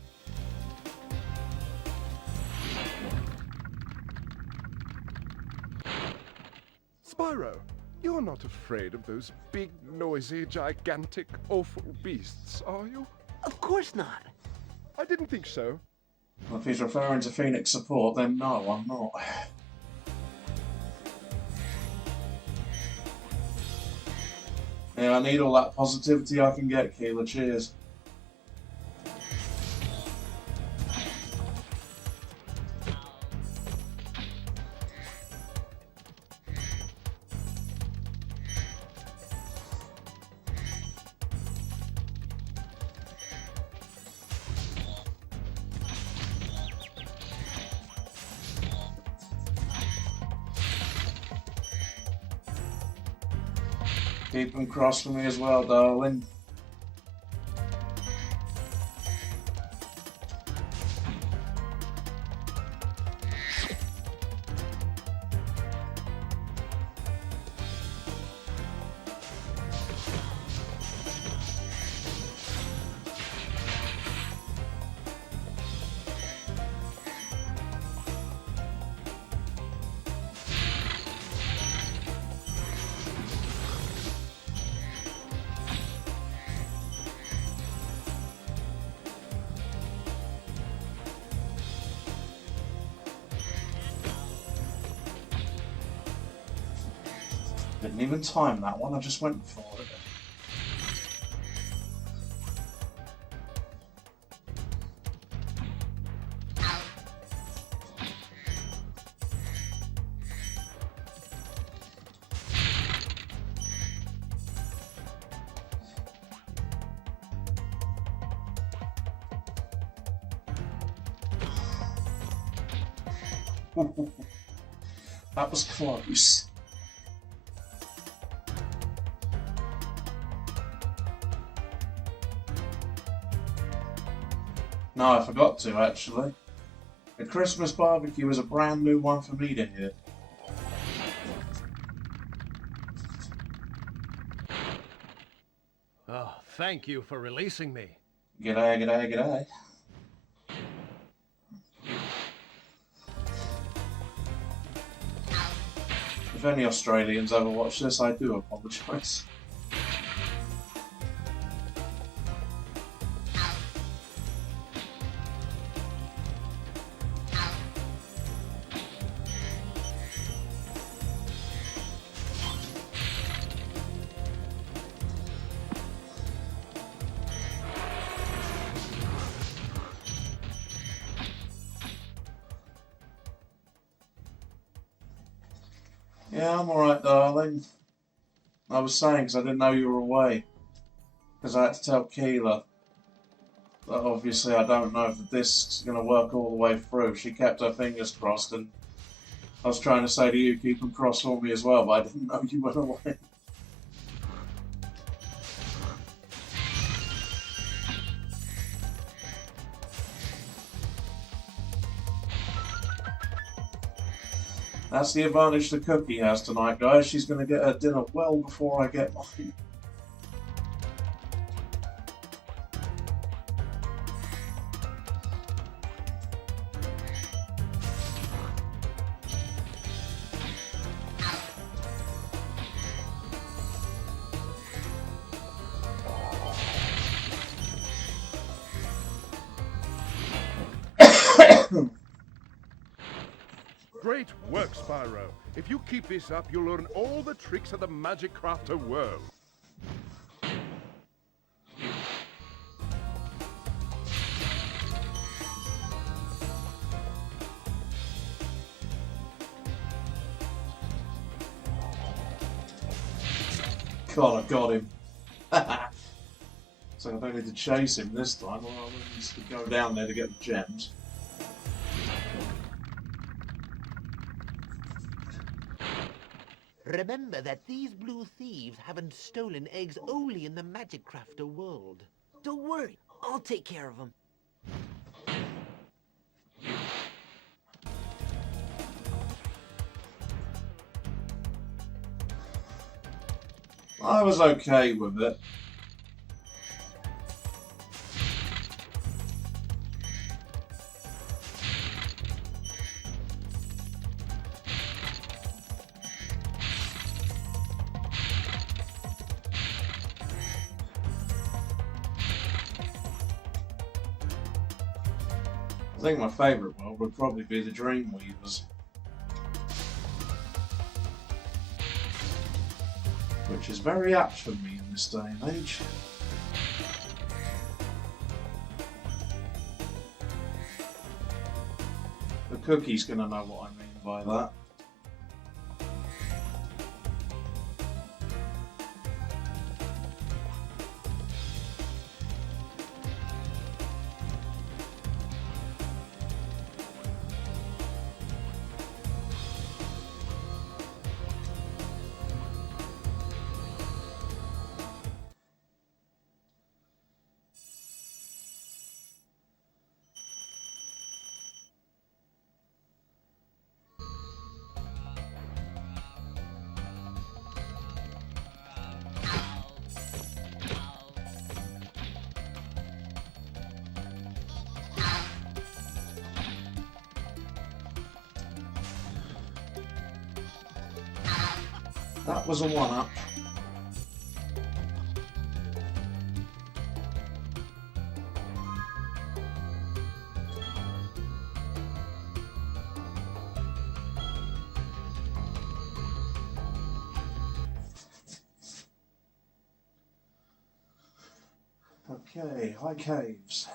Spyro, you're not afraid of those big, noisy, gigantic, awful beasts, are you? Of course not. I didn't think so. Well, if he's referring to Phoenix support, then no, I'm not. Yeah, I need all that positivity I can get, Keela. Cheers. Keep them crossed for me as well, darling. Didn't even time that one, I just went for it. That was close. No, I forgot to, actually. The Christmas barbecue is a brand new one for me to hit. Oh, thank you for releasing me. G'day, g'day, g'day. If any Australians ever watch this, I do apologise. Yeah, I'm alright, darling. I was saying because I didn't know you were away. Because I had to tell Keela that obviously I don't know if the disc's going to work all the way through. She kept her fingers crossed, and I was trying to say to you, keep them crossed for me as well, but I didn't know you went away. That's the advantage the cookie has tonight, guys. She's going to get her dinner well before I get mine. Great work, Spyro. If you keep this up, you'll learn all the tricks of the Magic Crafter world. God, I got him. So I don't need to chase him this time, or I need to go down there to get the gems. Remember that these blue thieves haven't stolen eggs only in the Magic Crafter world. Don't worry, I'll take care of them. I was okay with it. I think my favourite world would probably be the Dreamweavers. Which is very apt for me in this day and age. The cookie's gonna know what I mean by that. That was a one-up. Okay, high caves.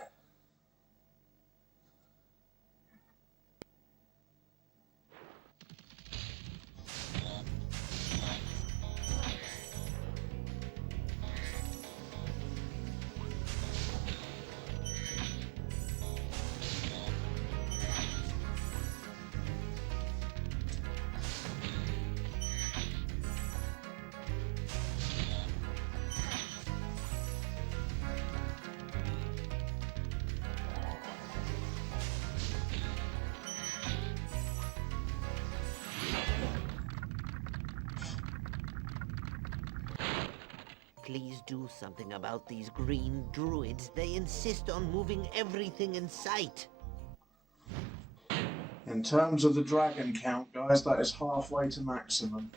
Please do something about these green druids. They insist on moving everything in sight. In terms of the dragon count, guys, that is halfway to maximum.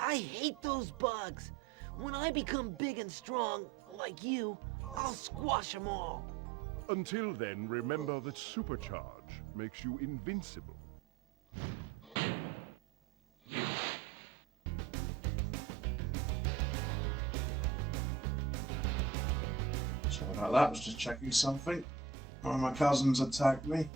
I hate those bugs. When I become big and strong, like you, I'll squash them all. Until then, remember that supercharge makes you invincible. Sorry about that, I was just checking something. One of my cousins attacked me.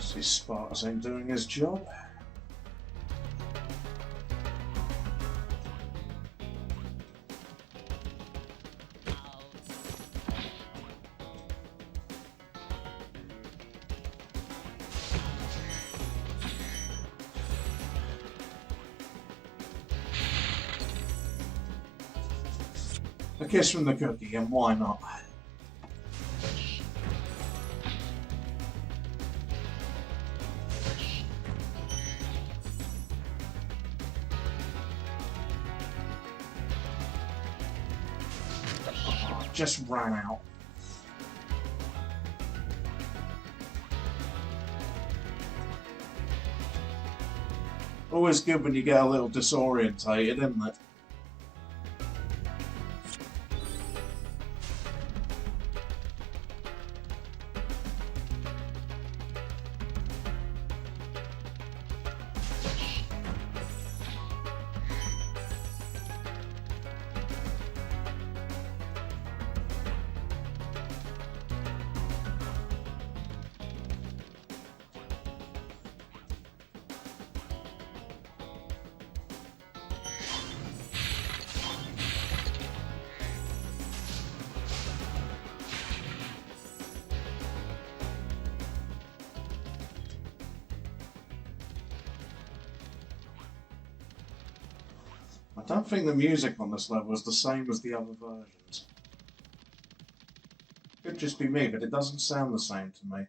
See, Spartus ain't doing his job. A kiss from the cookie, and why not? Just ran out. Always good when you get a little disorientated, isn't it? I don't think the music on this level is the same as the other versions. Could just be me, but it doesn't sound the same to me.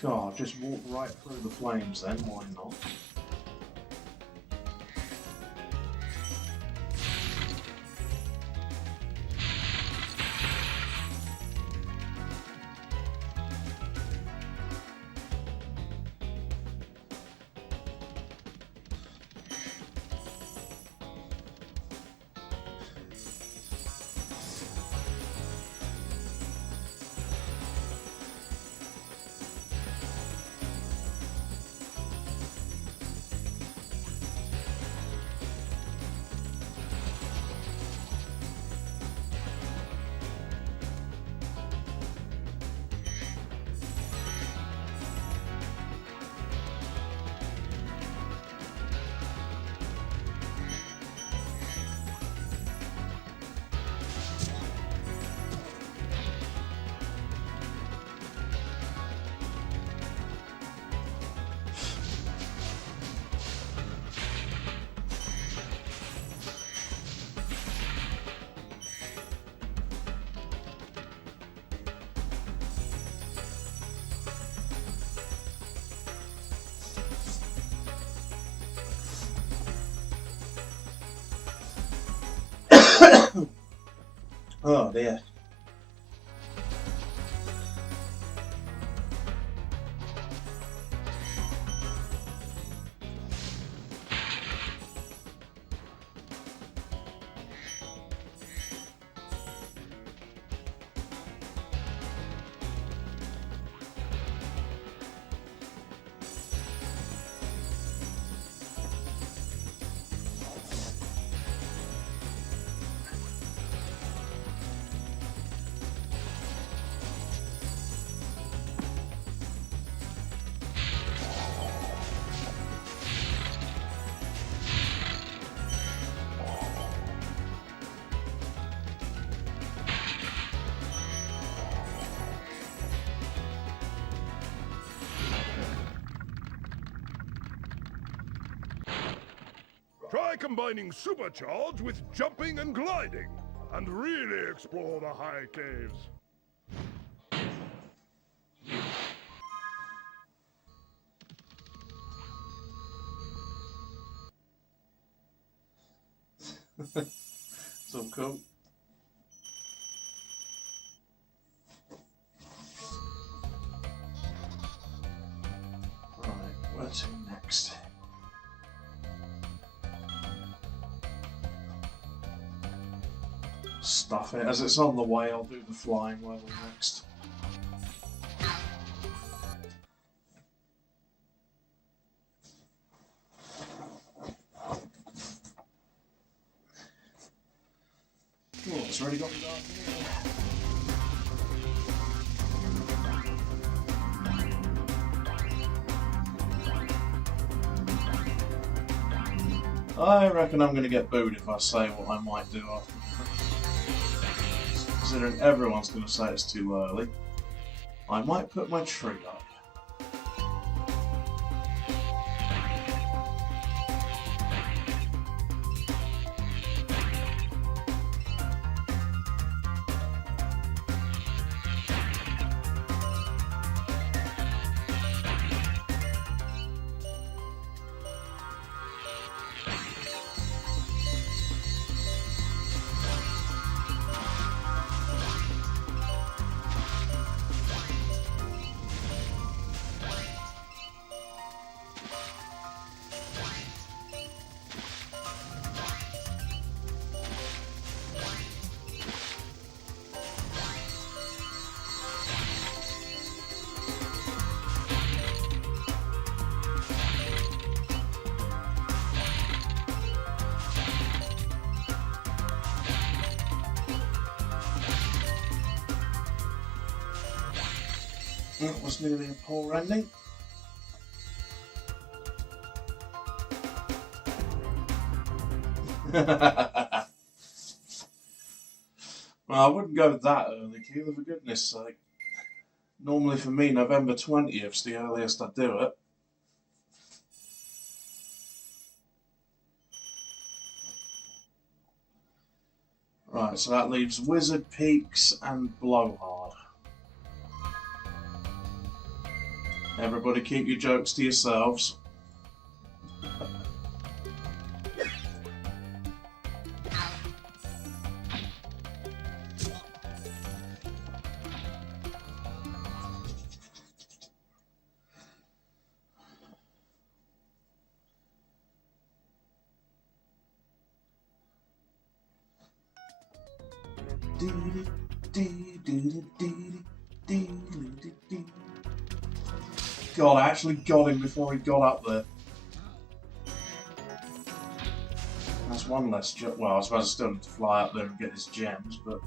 God, just walk right through the flames then, why not? Oh dear. Try combining supercharge with jumping and gliding, and really explore the high caves. So cool. Right, where to next? Stuff it. As it's on the way, I'll do the flying level next. Oh, it's already got me dark. I reckon I'm going to get booed if I say what I might do after. Considering everyone's going to say it's too early, I might put my tree up. That was nearly a poor ending. Well, I wouldn't go that early, Keela, for goodness sake. Normally for me, November 20th is the earliest I do it. Right, so that leaves Wizard Peaks and Blowhard. Everybody keep your jokes to yourselves. God, I actually got him before he got up there. That's one less well, I suppose I still need to fly up there and get his gems, but...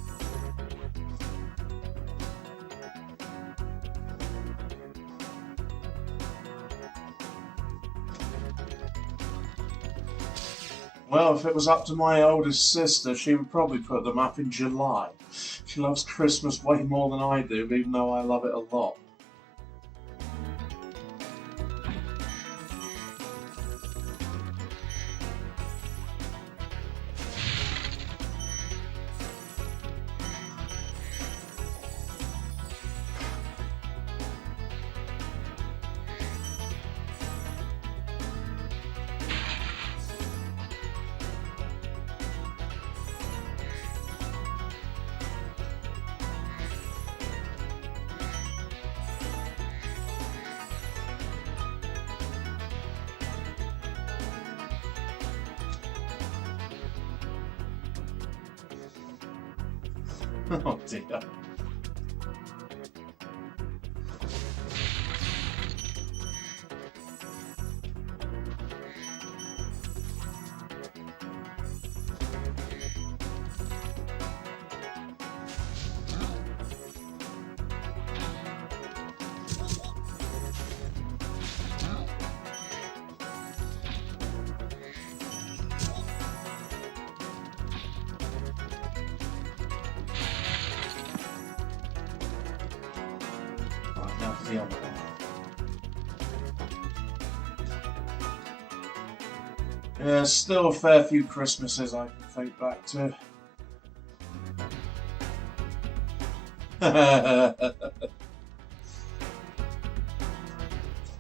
Well, if it was up to my oldest sister, she would probably put them up in July. She loves Christmas way more than I do, even though I love it a lot. Oh dear. Now for the other one. Yeah, still a fair few Christmases I can think back to.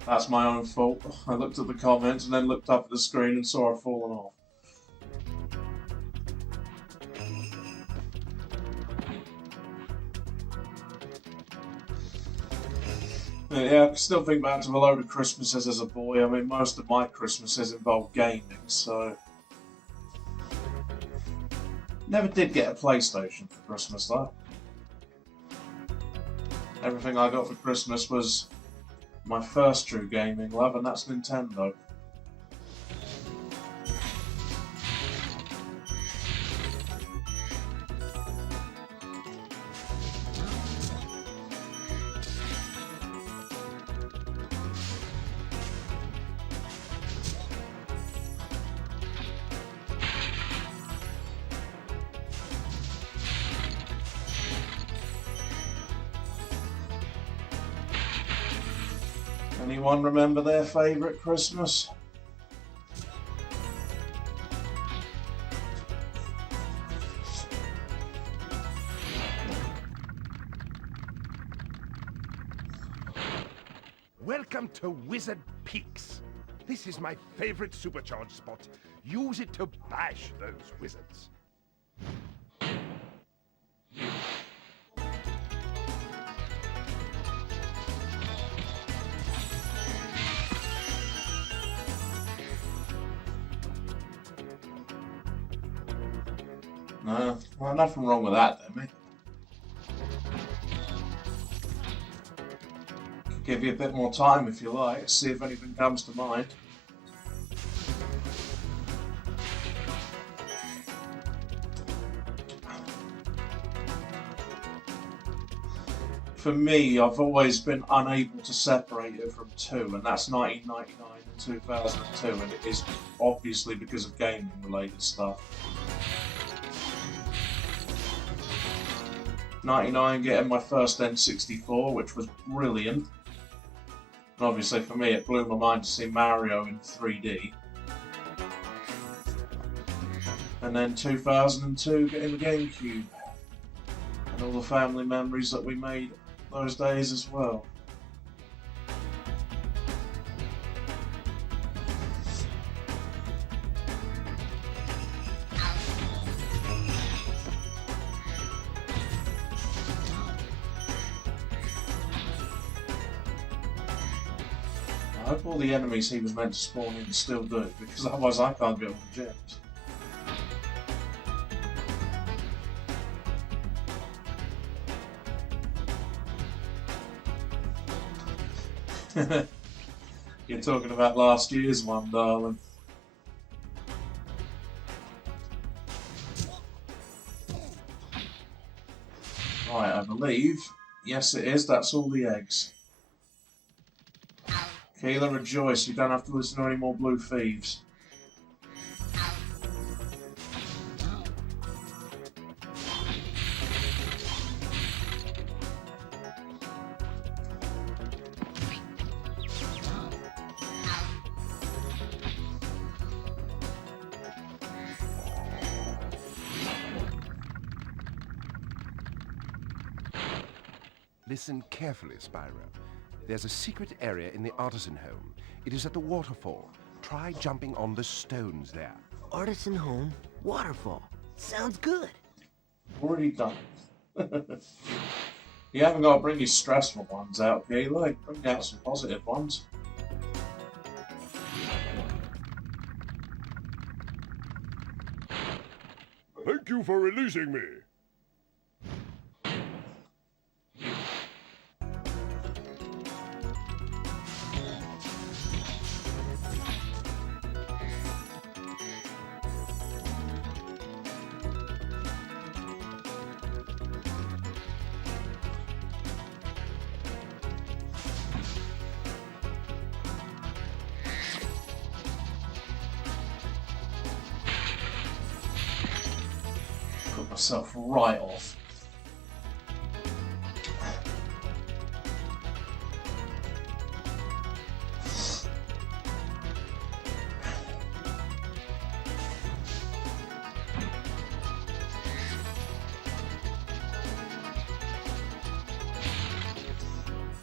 That's my own fault. I looked at the comments and then looked up at the screen and saw her falling off. Yeah, I can still think back to a load of Christmases as a boy. I mean, most of my Christmases involved gaming, so... Never did get a PlayStation for Christmas, though. Everything I got for Christmas was my first true gaming love, and that's Nintendo. Anyone remember their favourite Christmas? Welcome to Wizard Peaks. This is my favorite supercharged spot. Use it to bash those wizards. No, well, nothing wrong with that, then, mate. Could give you a bit more time if you like, see if anything comes to mind. For me, I've always been unable to separate it from 2, and that's 1999 and 2002, and it is obviously because of gaming-related stuff. 99 getting my first N64, which was brilliant. And obviously for me it blew my mind to see Mario in 3D. And then 2002 getting the GameCube. And all the family memories that we made those days as well. I hope all the enemies he was meant to spawn in still do, because otherwise I can't get all the gems. You're talking about last year's one, darling. Right, I believe. Yes, it is. That's all the eggs. Kayla, rejoice. You don't have to listen to any more blue thieves. Listen carefully, Spyro. There's a secret area in the artisan home. It is at the waterfall. Try jumping on the stones there. Artisan home, waterfall. Sounds good. Already done. You haven't got to bring your stressful ones out, Kayla. Bring out some positive ones. Thank you for releasing me. Put myself right off.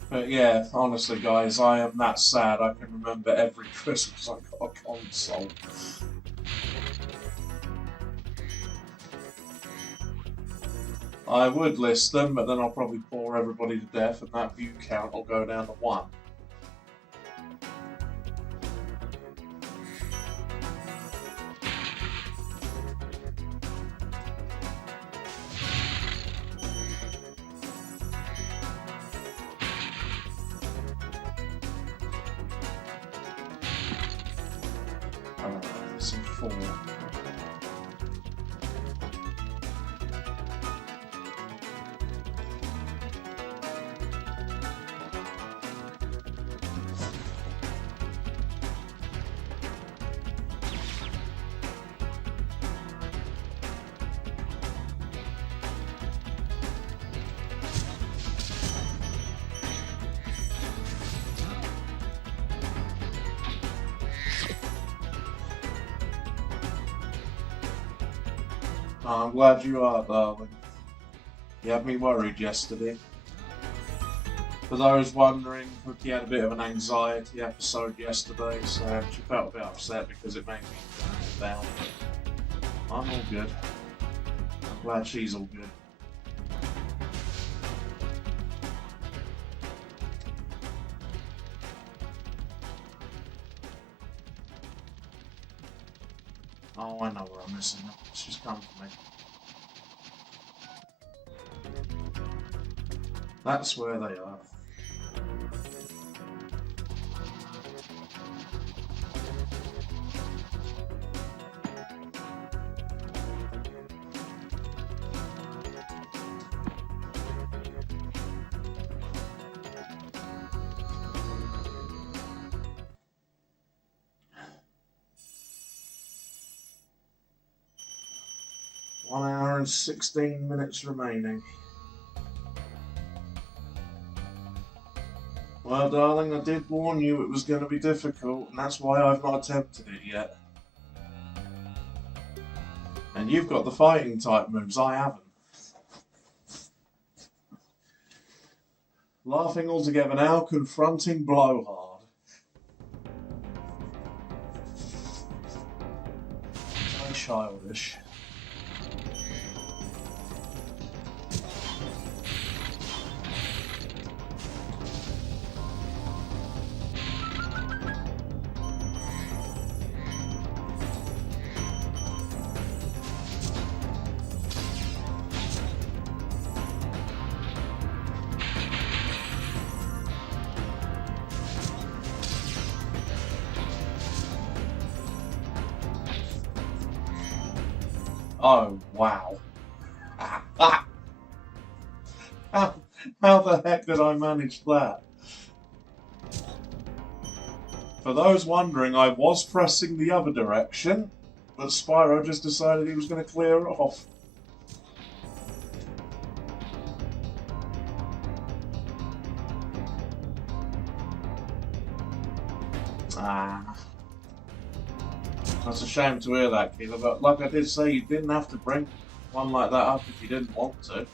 But yeah, honestly guys, I am that sad I can remember every Christmas I got a console. I would list them, but then I'll probably bore everybody to death and that view count will go down to 1. Some 4. I'm glad you are, darling. You had me worried yesterday. Because I was wondering if you had a bit of an anxiety episode yesterday, so she felt a bit upset because it made me down. But I'm all good. I'm glad she's all good. Oh, I know where I'm missing it. She's come for me. That's where they are. One hour and 16 minutes remaining. Well, darling, I did warn you it was going to be difficult, and that's why I've not attempted it yet. And you've got the fighting type moves, I haven't. Laughing all together now, confronting Blowhard. So childish. Oh, wow. How the heck did I manage that? For those wondering, I was pressing the other direction, but Spyro just decided he was going to clear it off. Ah. That's a shame to hear that, Keeler, but like I did say, you didn't have to bring one like that up if you didn't want to.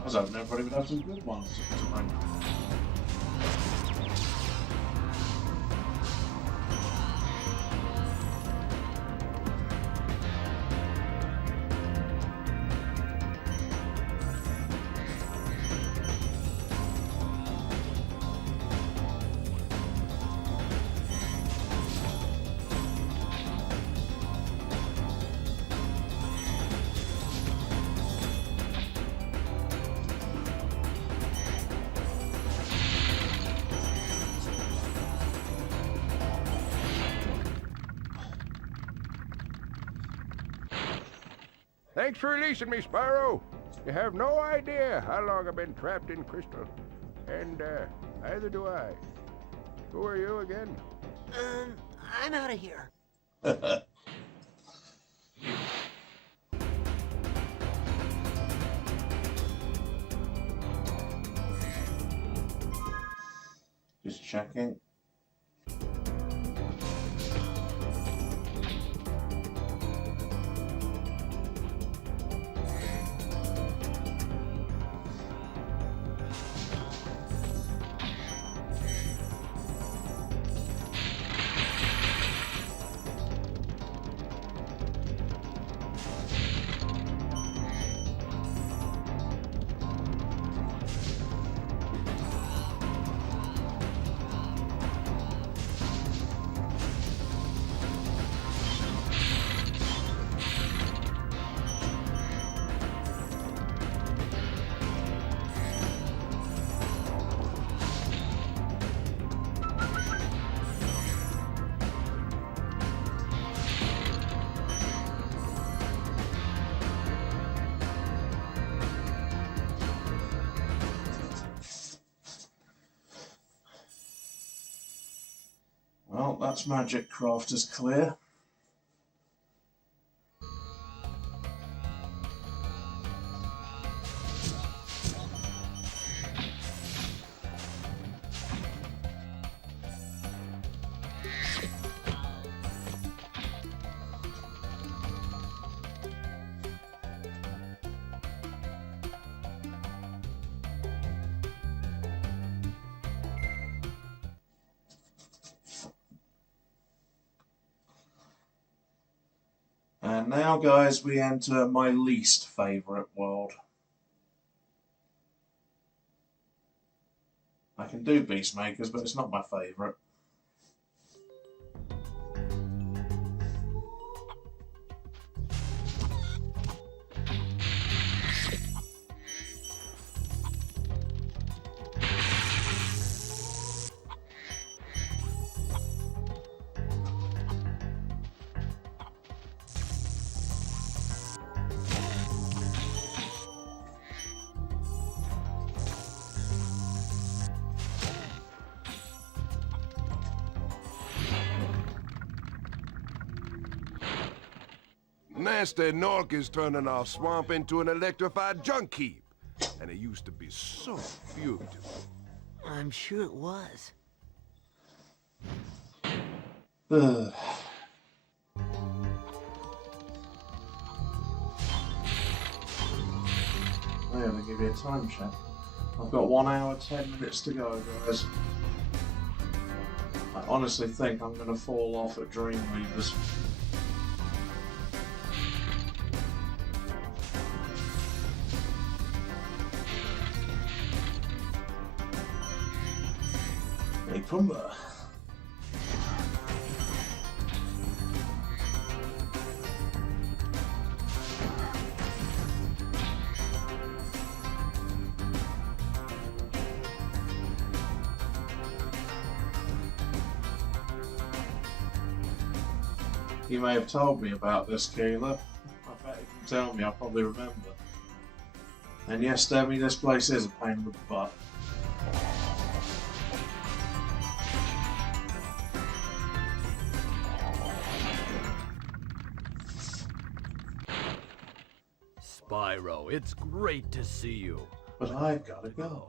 I was hoping everybody would have some good ones to bring. Thanks for releasing me, Spyro. You have no idea how long I've been trapped in Crystal. And, neither do I. Who are you again? I'm out of here. Just checking. Well, that's Magic Craft is clear. And now, guys, we enter my least favourite world. I can do Beastmakers, but it's not my favourite. Nasty Nork is turning our swamp into an electrified junk heap. And it used to be so beautiful. I'm sure it was. Ugh. I'm going to give you a time check. I've got 1 hour, 10 minutes to go, guys. I honestly think I'm going to fall off at Dreamweavers. Hey, Pumbaa. You may have told me about this, Keeler. I bet if you tell me, I'll probably remember. And yes, Demi, this place is a pain in the butt. Spyro, it's great to see you. But I've got to go.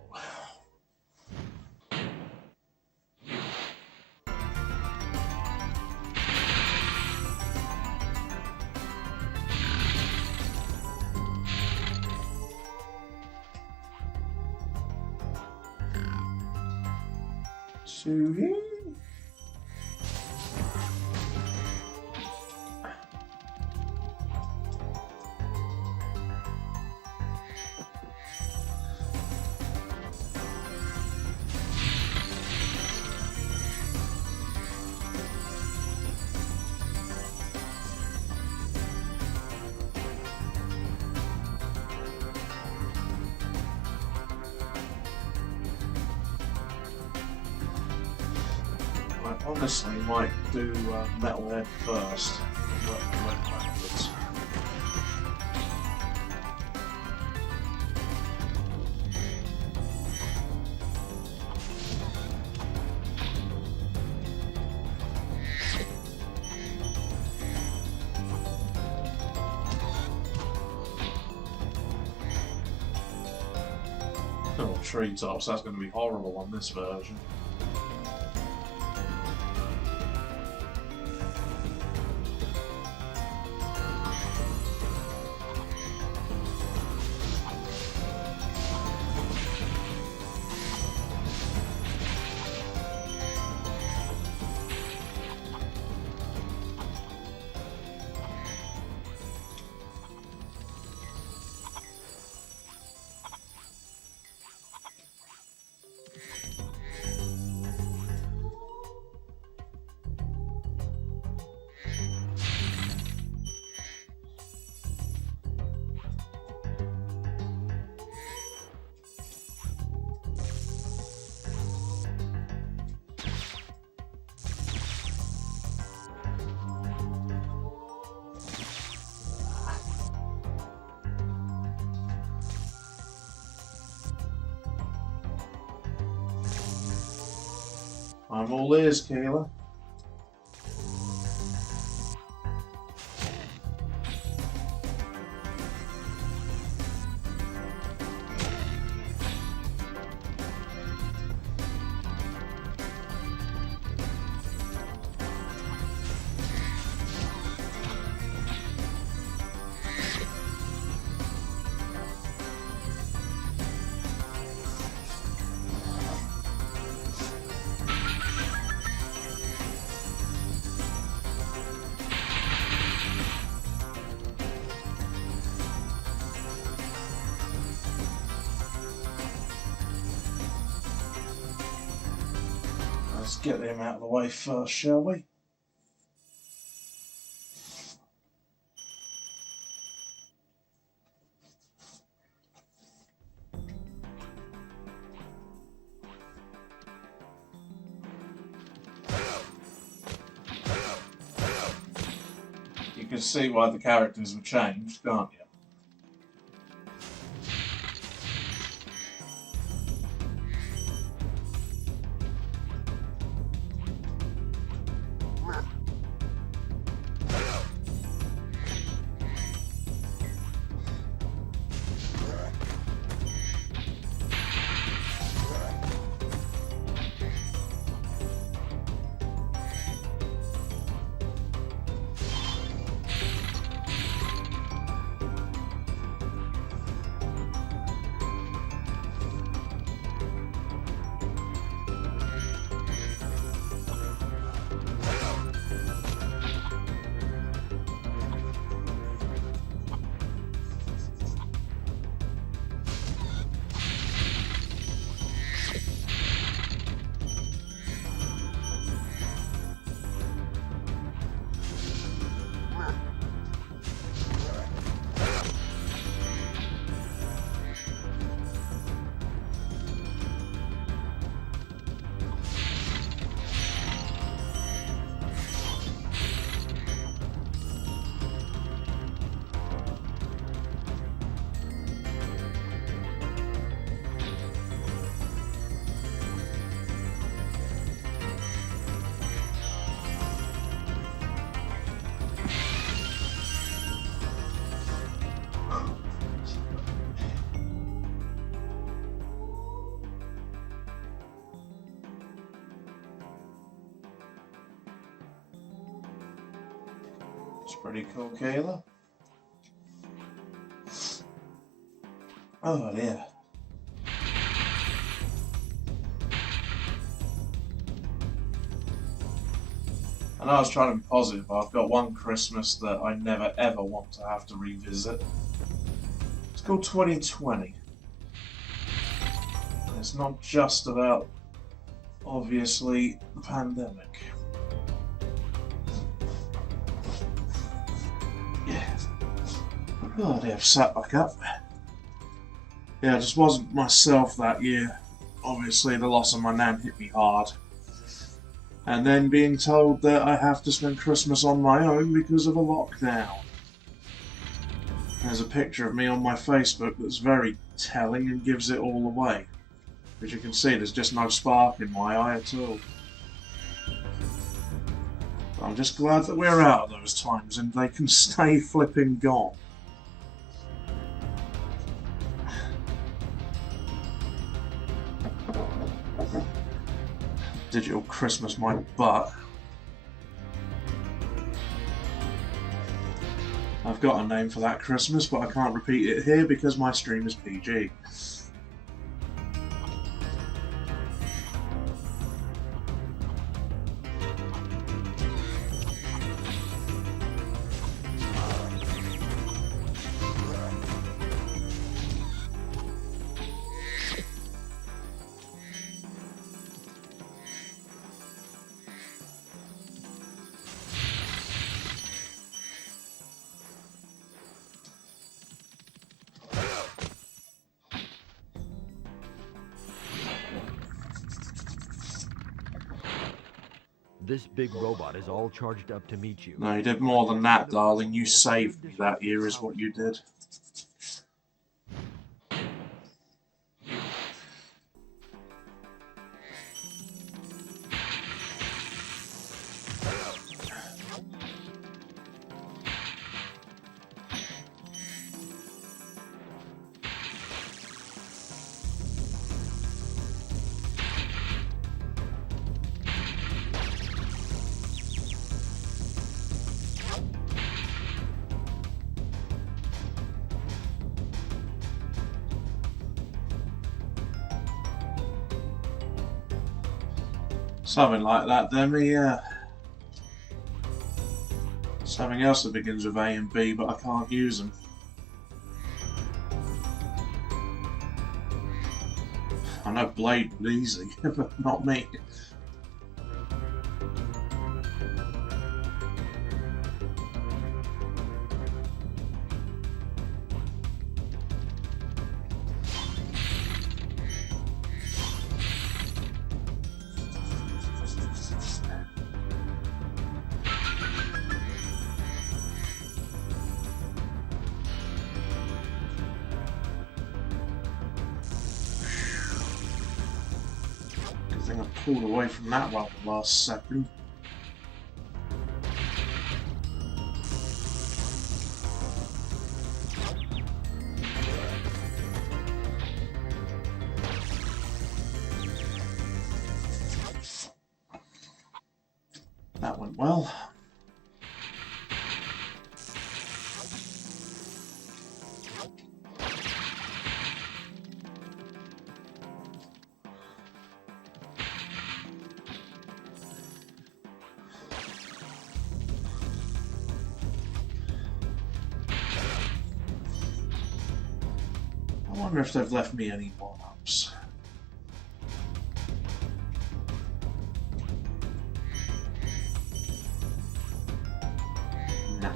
To you. I honestly might do Metalhead first. Work backwards. Oh, treetops, that's going to be horrible on this version. I'm all ears, Keeler. Let's get him out of the way first, shall we? You can see why the characters were changed, can't you? It's pretty cool, Kayla. Oh dear. I know I was trying to be positive, but I've got one Christmas that I never ever want to have to revisit. It's called 2020. And it's not just about, obviously, the pandemic. Yeah. Oh dear, I've sat back up. Yeah, I just wasn't myself that year. Obviously, the loss of my nan hit me hard. And then being told that I have to spend Christmas on my own because of a lockdown. There's a picture of me on my Facebook that's very telling and gives it all away. As you can see, there's just no spark in my eye at all. But I'm just glad that we're out of those times and they can stay flipping gone. Digital Christmas my butt. I've got a name for that Christmas, but I can't repeat it here because my stream is PG. This big robot is all charged up to meet you. No, you did more than that, darling. You saved me that year is what you did. Something like that, Demi, yeah. Something else that begins with A and B, but I can't use them. I know Blade was easy, but not me. I think I pulled away from that one the last second. That went well. I wonder if they've left me any one-ups. Nah.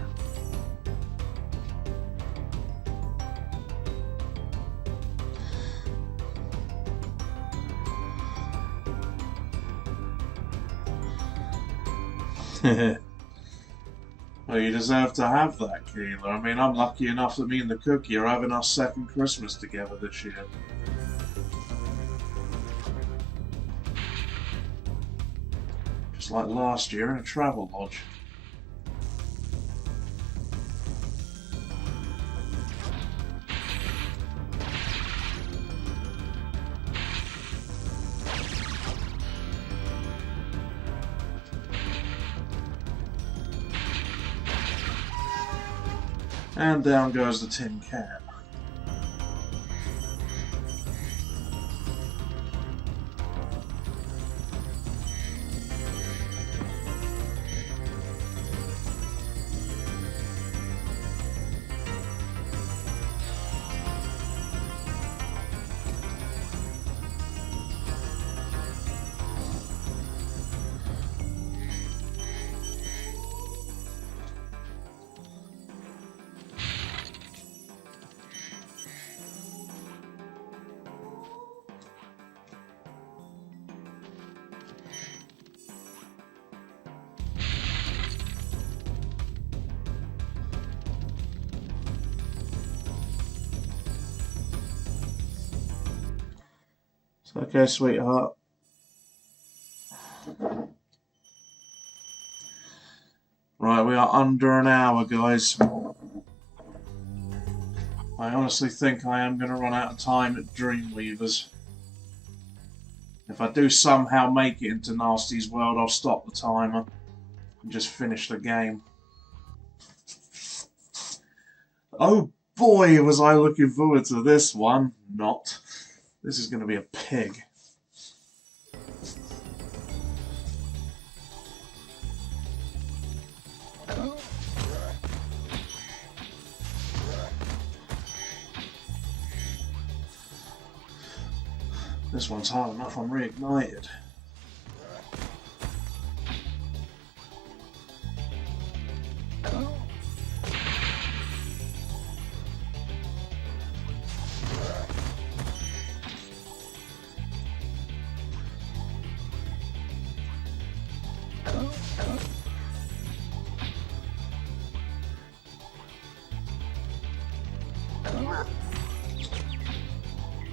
Well, you deserve to have that, Keeler. I mean, I'm lucky enough that me and the cookie are having our second Christmas together this year. Just like last year in a travel lodge. And down goes the tin can. Okay, sweetheart. Right, we are under an hour, guys. I honestly think I am going to run out of time at Dreamweavers. If I do somehow make it into Nasty's world, I'll stop the timer and just finish the game. Oh boy, was I looking forward to this one. Not. This is going to be a pig. This one's hard enough, I'm reignited.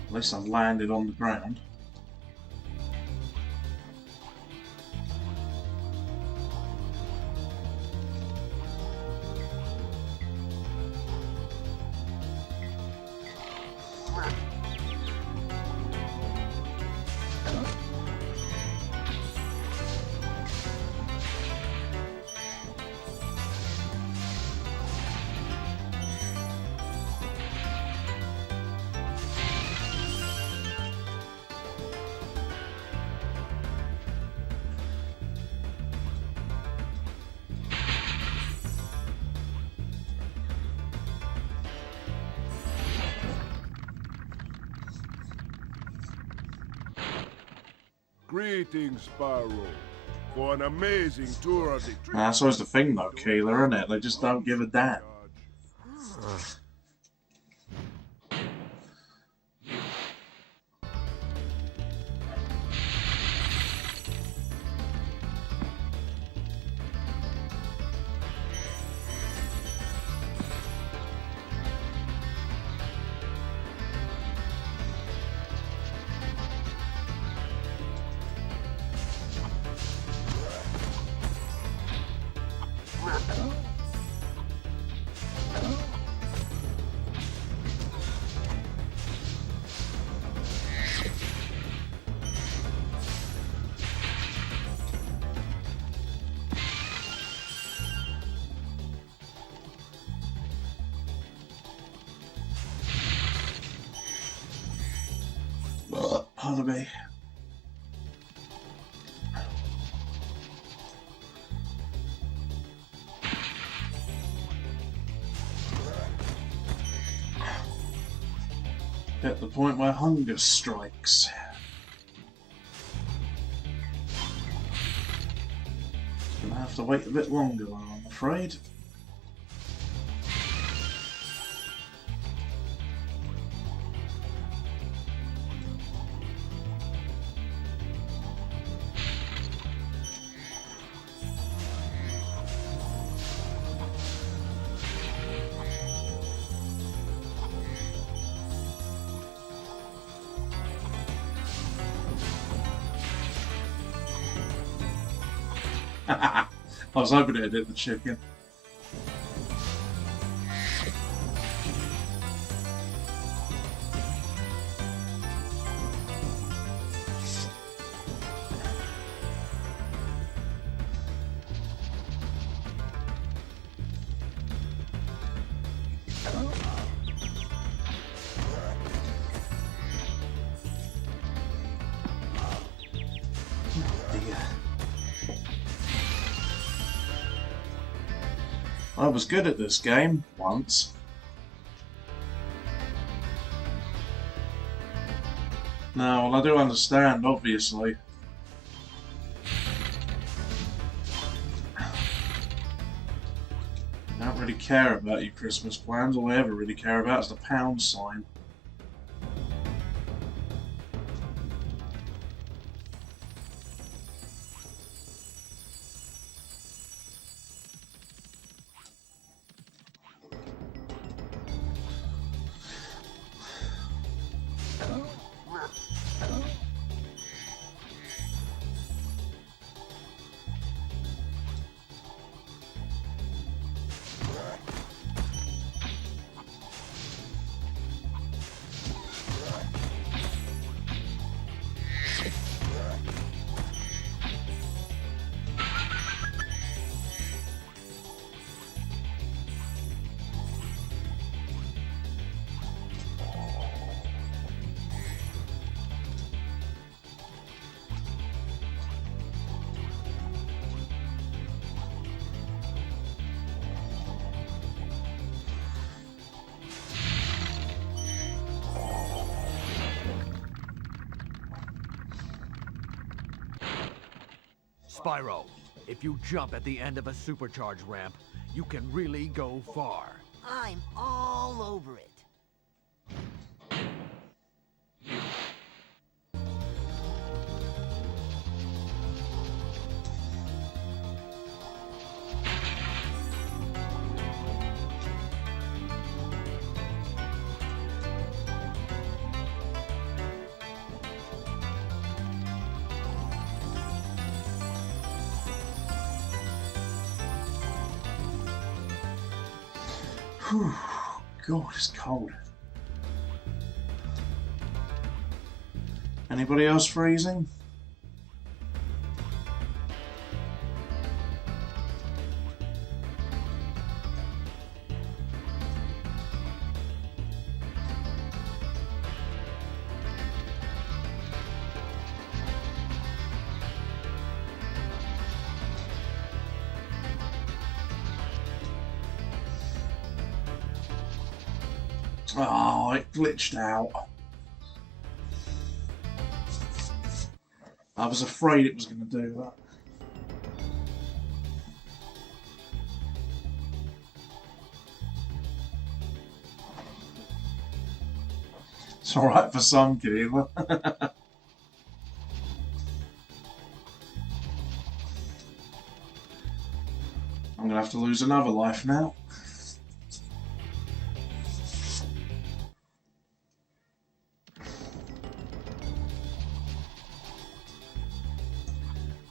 At least I've landed on the ground. Greetings, Spyro, for an amazing tour of the... That's always the thing though, Keeler, isn't it? They just don't give a damn. Pardon me. At the point where hunger strikes. Gonna have to wait a bit longer, I'm afraid. I was hoping it hit the chicken. I was good at this game once. No, well, I do understand, obviously. I don't really care about your Christmas plans. All I ever really care about is the pound sign. Spyro, if you jump at the end of a supercharge ramp, you can really go far. I'm all over it. Whew. God, it's cold. Anybody else freezing? Oh, it glitched out. I was afraid it was going to do that. It's alright for some, Keela. I'm going to have to lose another life now.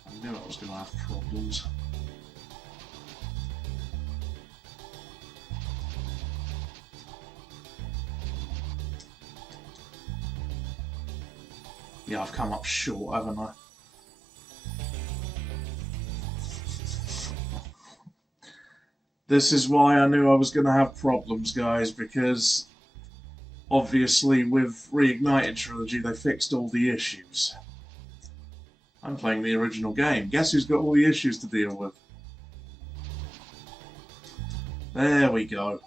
I knew I was going to have problems. Yeah, I've come up short, haven't I? This is why I knew I was going to have problems, guys, because obviously with Reignited Trilogy they fixed all the issues. I'm playing the original game. Guess who's got all the issues to deal with? There we go.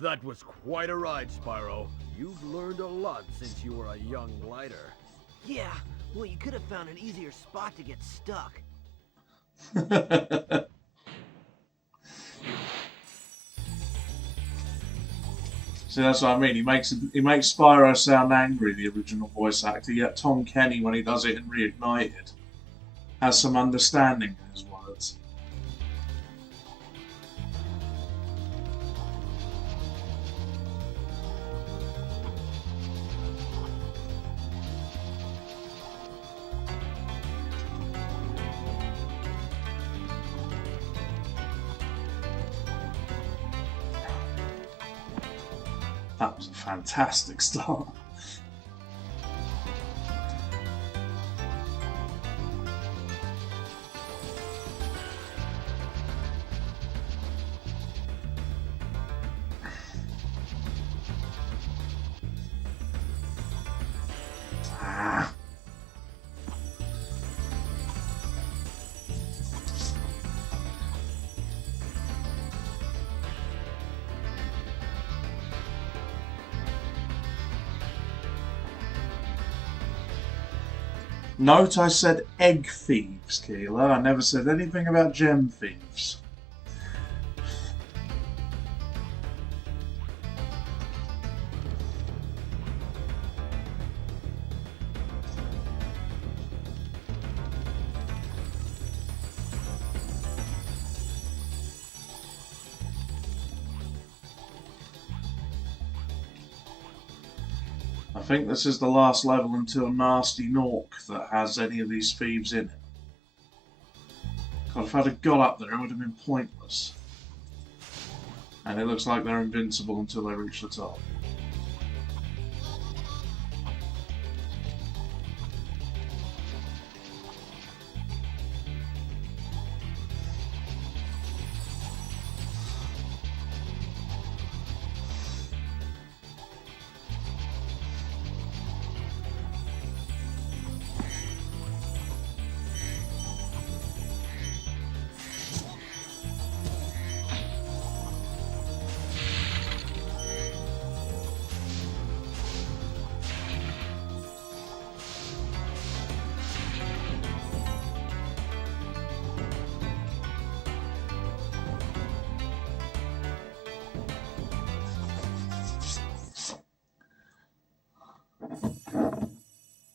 That was quite a ride, Spyro. You've learned a lot since you were a young glider. Yeah, well, you could have found an easier spot to get stuck. See, that's what I mean. He makes Spyro sound angry, the original voice actor, yet Tom Kenny, when he does it in Reignited, has some understanding in his words. That was a fantastic start. Ah. Note I said egg thieves, Keela. I never said anything about gem thieves. I think this is the last level until Nasty Nork that has any of these thieves in it. God, if I'd have got up there, it would have been pointless. And it looks like they're invincible until they reach the top.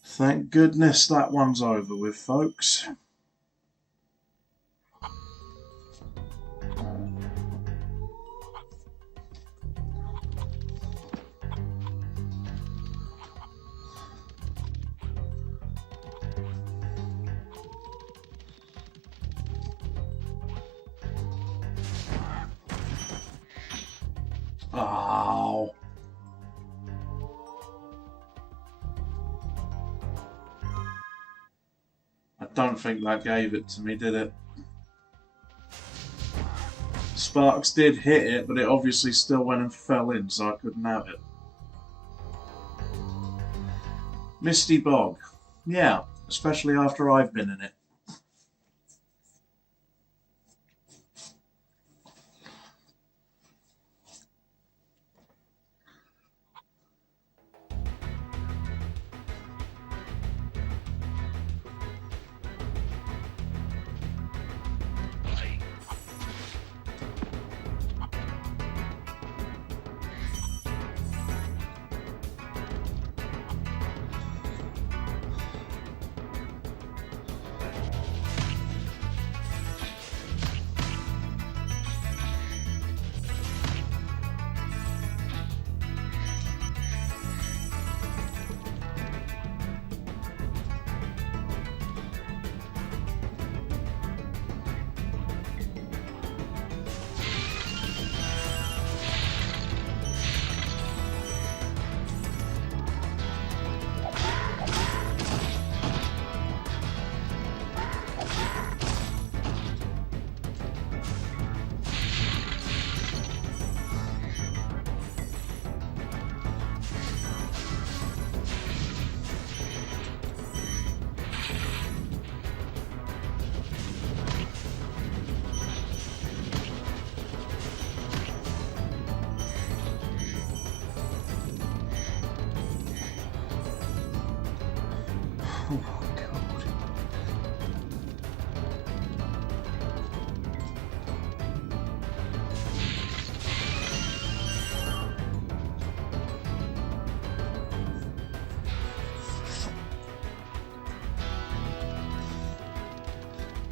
Thank goodness that one's over with, folks. Oh. I don't think that gave it to me, did it? Sparks did hit it, but it obviously still went and fell in, so I couldn't have it. Misty Bog. Yeah, especially after I've been in it. Oh, God.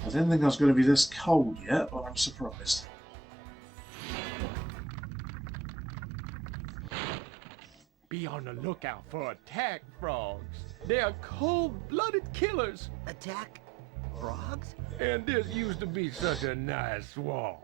I didn't think I was going to be this cold yet, but I'm surprised. Be on the lookout for attack frogs. They are cold-blooded killers. Attack frogs? And this used to be such a nice swamp.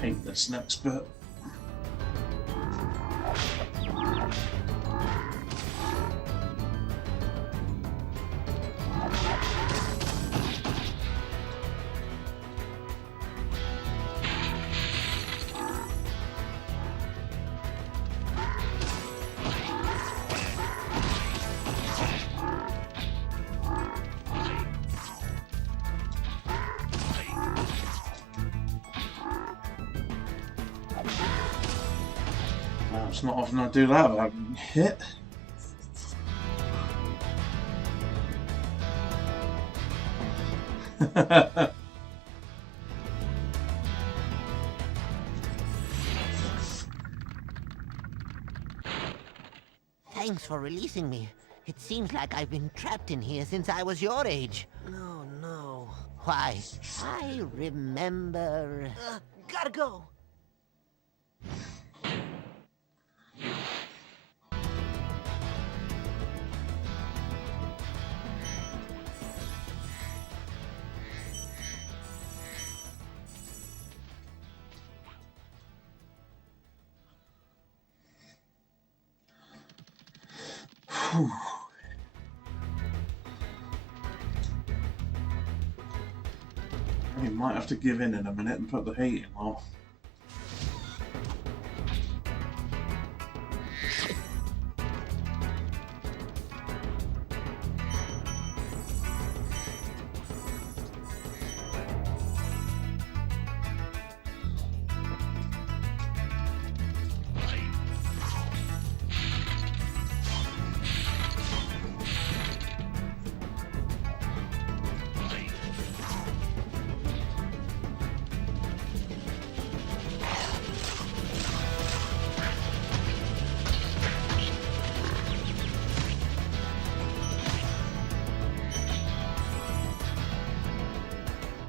hate this next bit. It's not often I do that without getting hit. Thanks for releasing me. It seems like I've been trapped in here since I was your age. No, no. Why, I remember... gotta go. You might have to give in a minute and put the heating on.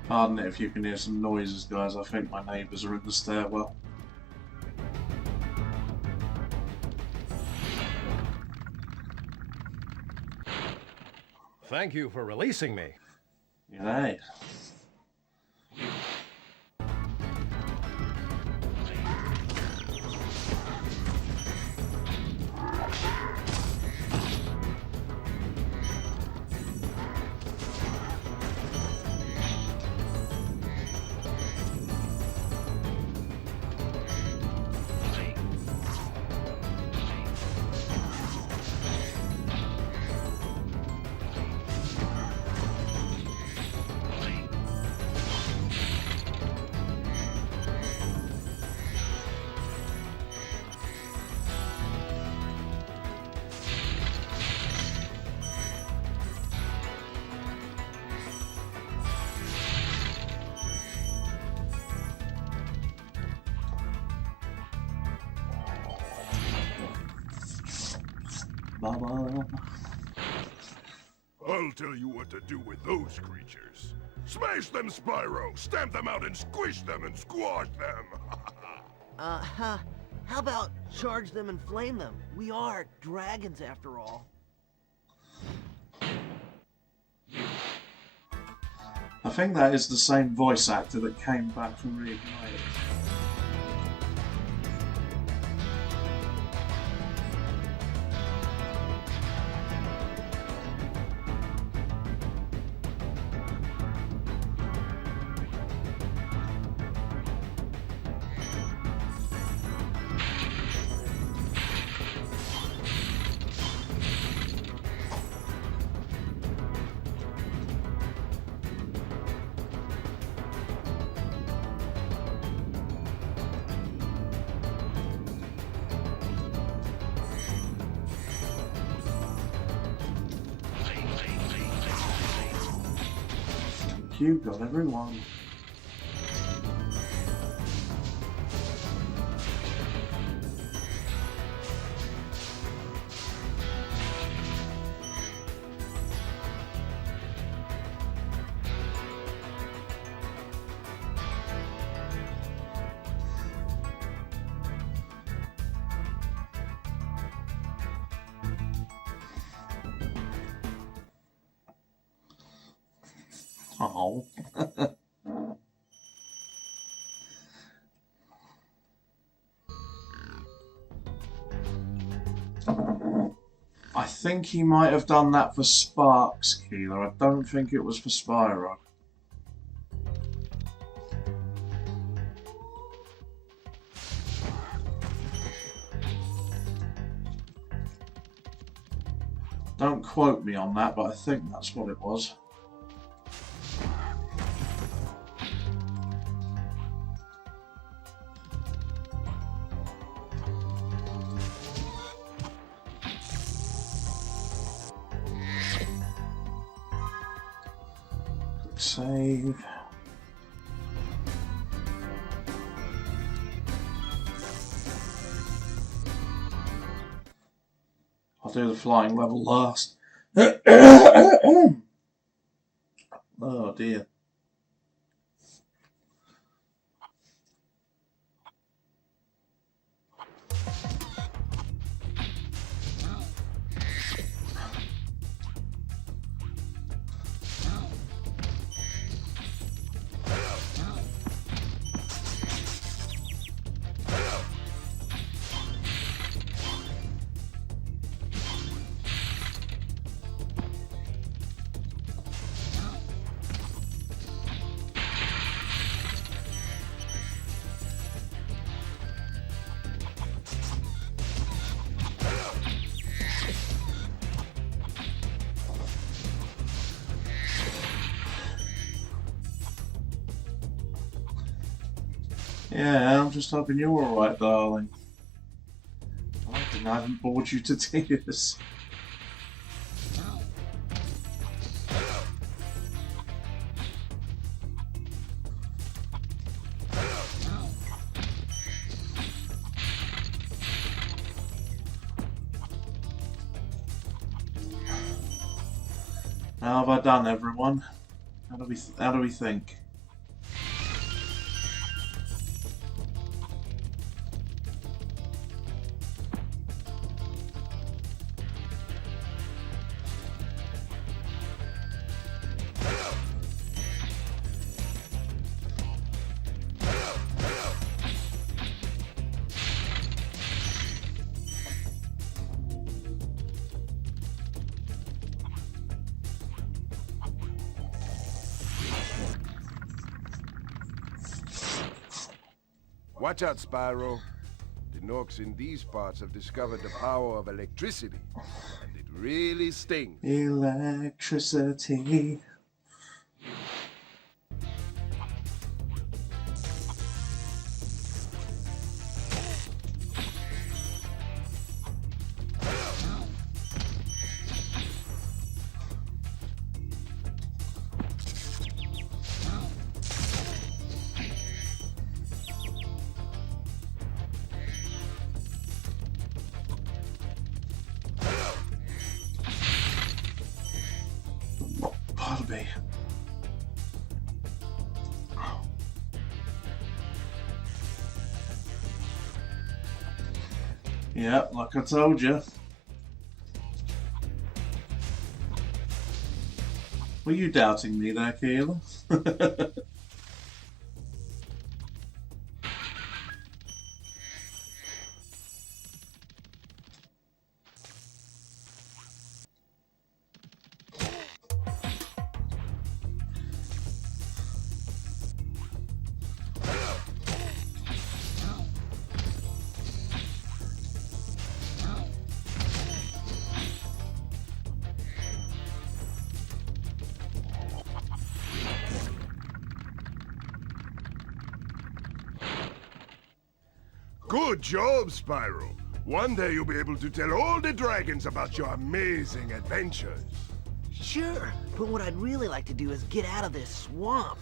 Pardon it if you can hear some noises, guys. I think my neighbours are in the stairwell. Thank you for releasing me. Right. Baba. I'll tell you what to do with those creatures. Smash them, Spyro! Stamp them out and squish them and squash them! How about charge them and flame them? We are dragons after all. I think that is the same voice actor that came back from Reignited. You got everyone. Oh. think he might have done that for Sparks, Keeler. I don't think it was for Spyro. Don't quote me on that, but I think that's what it was. Save. I'll do the flying level last. Oh dear. Yeah, I'm just hoping you're alright, darling. I think I haven't bored you to tears. How have I done, everyone? How do we think? Watch out, Spyro. The Norks in these parts have discovered the power of electricity, and it really stings. Electricity. Pardon me. Yeah, like I told you. Were you doubting me there, Keeler? Good job, Spyro. One day you'll be able to tell all the dragons about your amazing adventures. Sure, but what I'd really like to do is get out of this swamp.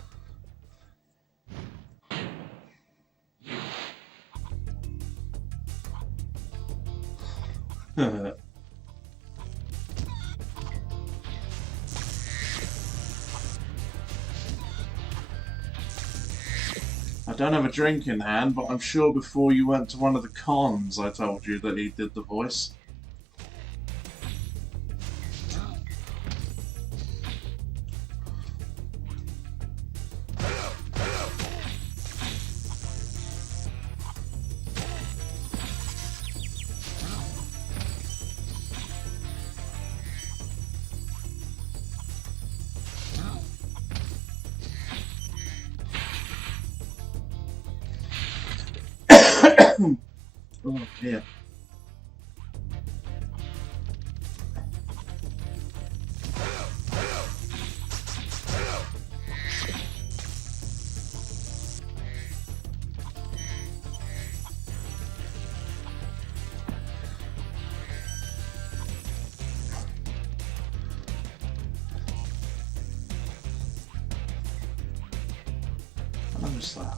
I don't have a drink in hand, but I'm sure before you went to one of the cons I told you that he did the voice. Oh, yeah. I missed that.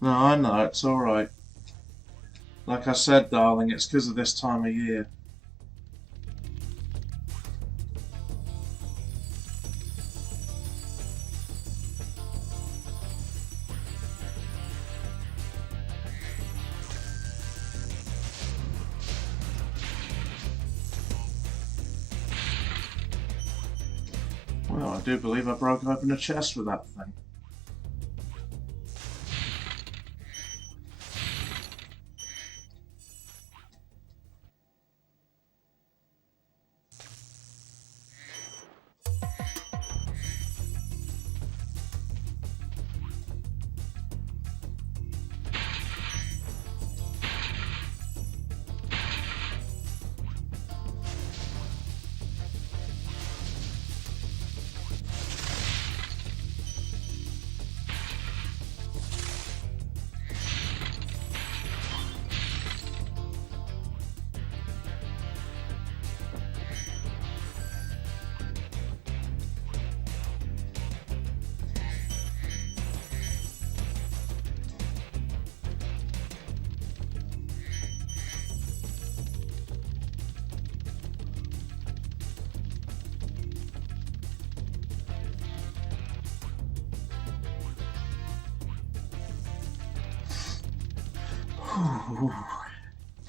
No, I know, it's alright. Like I said, darling, it's because of this time of year. Well, I do believe I broke open a chest with that thing.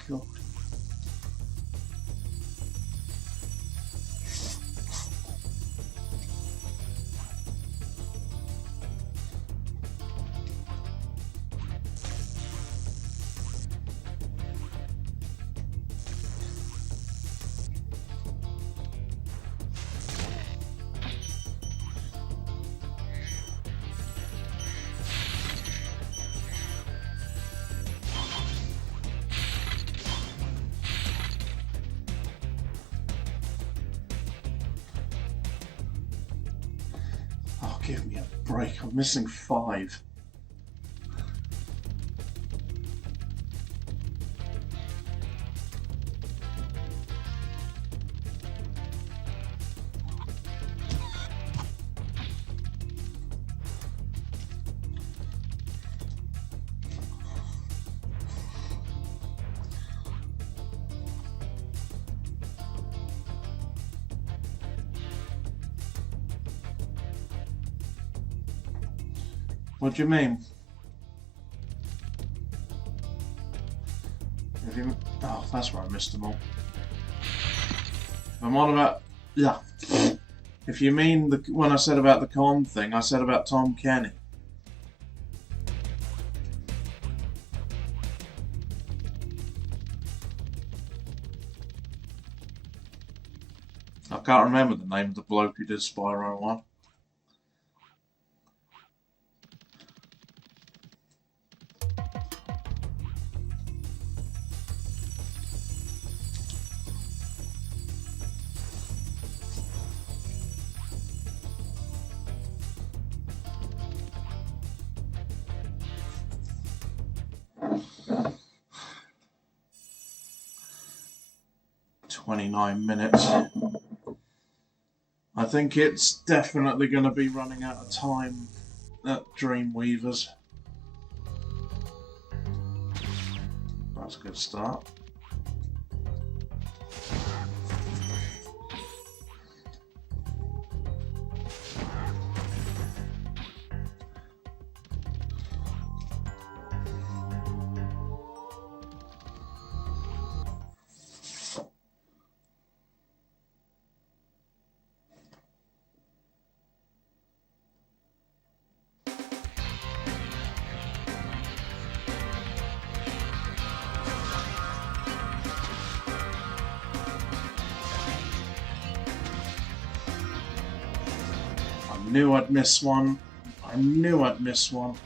God. Oh, give me a break. I'm missing 5. What do you mean? If you, oh, that's where I missed them all. I'm on about... Yeah. If you mean the, when I said about the con thing, I said about Tom Kenny. I can't remember the name of the bloke who did Spyro 1. .29 minutes. I think it's definitely going to be running out of time at Dreamweavers. That's a good start. I knew I'd miss one. I knew I'd miss one.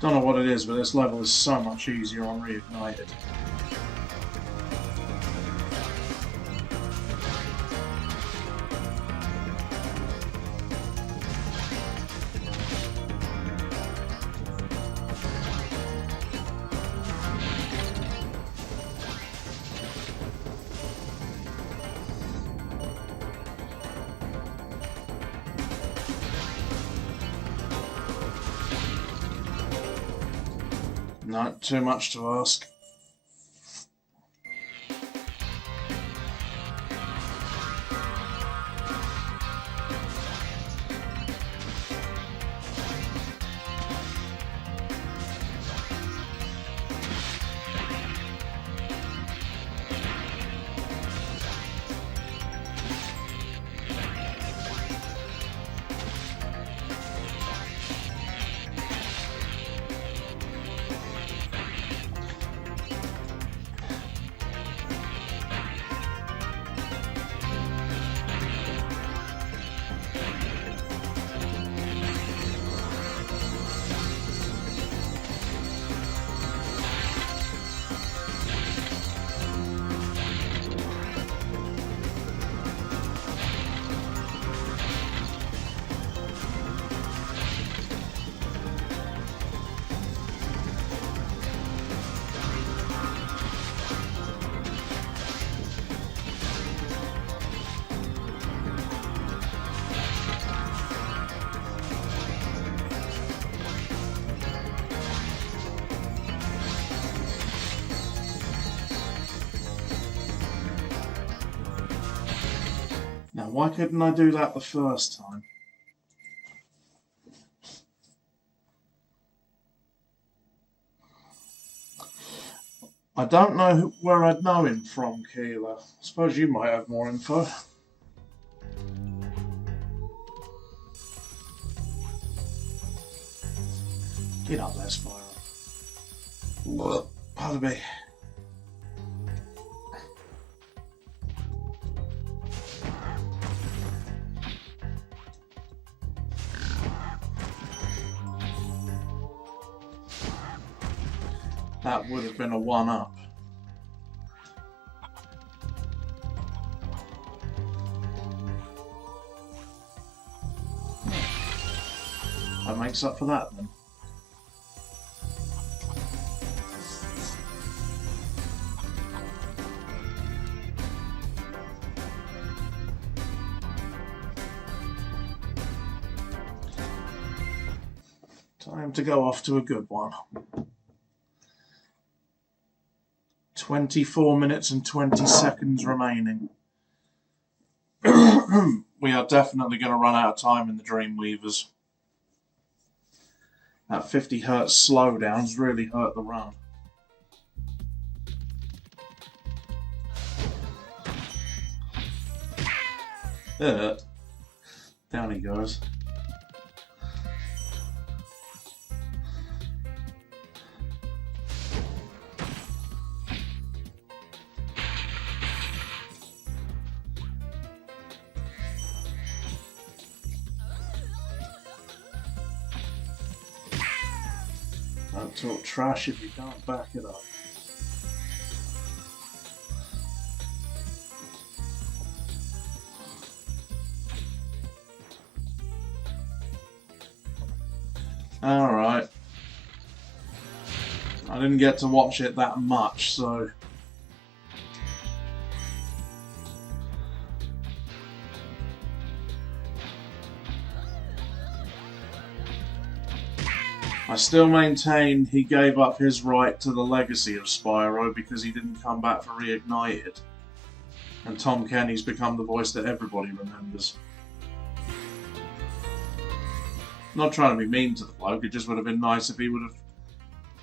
Don't know what it is, but this level is so much easier on Reignited. Not too much to ask. Now, why couldn't I do that the first time? I don't know where I'd know him from, Keeler. I suppose you might have more info. Get up there, Spyro. Pardon me. That would have been a one-up. That makes up for that then. Time to go off to a good one. 24 minutes and 20 seconds remaining. We are definitely going to run out of time in the Dreamweavers. That 50 Hz slowdown's really hurt the run. Down he goes. Don't talk trash if you can't back it up. Alright. I didn't get to watch it that much, so... I still maintain he gave up his right to the legacy of Spyro because he didn't come back for Reignited. And Tom Kenny's become the voice that everybody remembers. Not trying to be mean to the bloke, it just would have been nice if he would have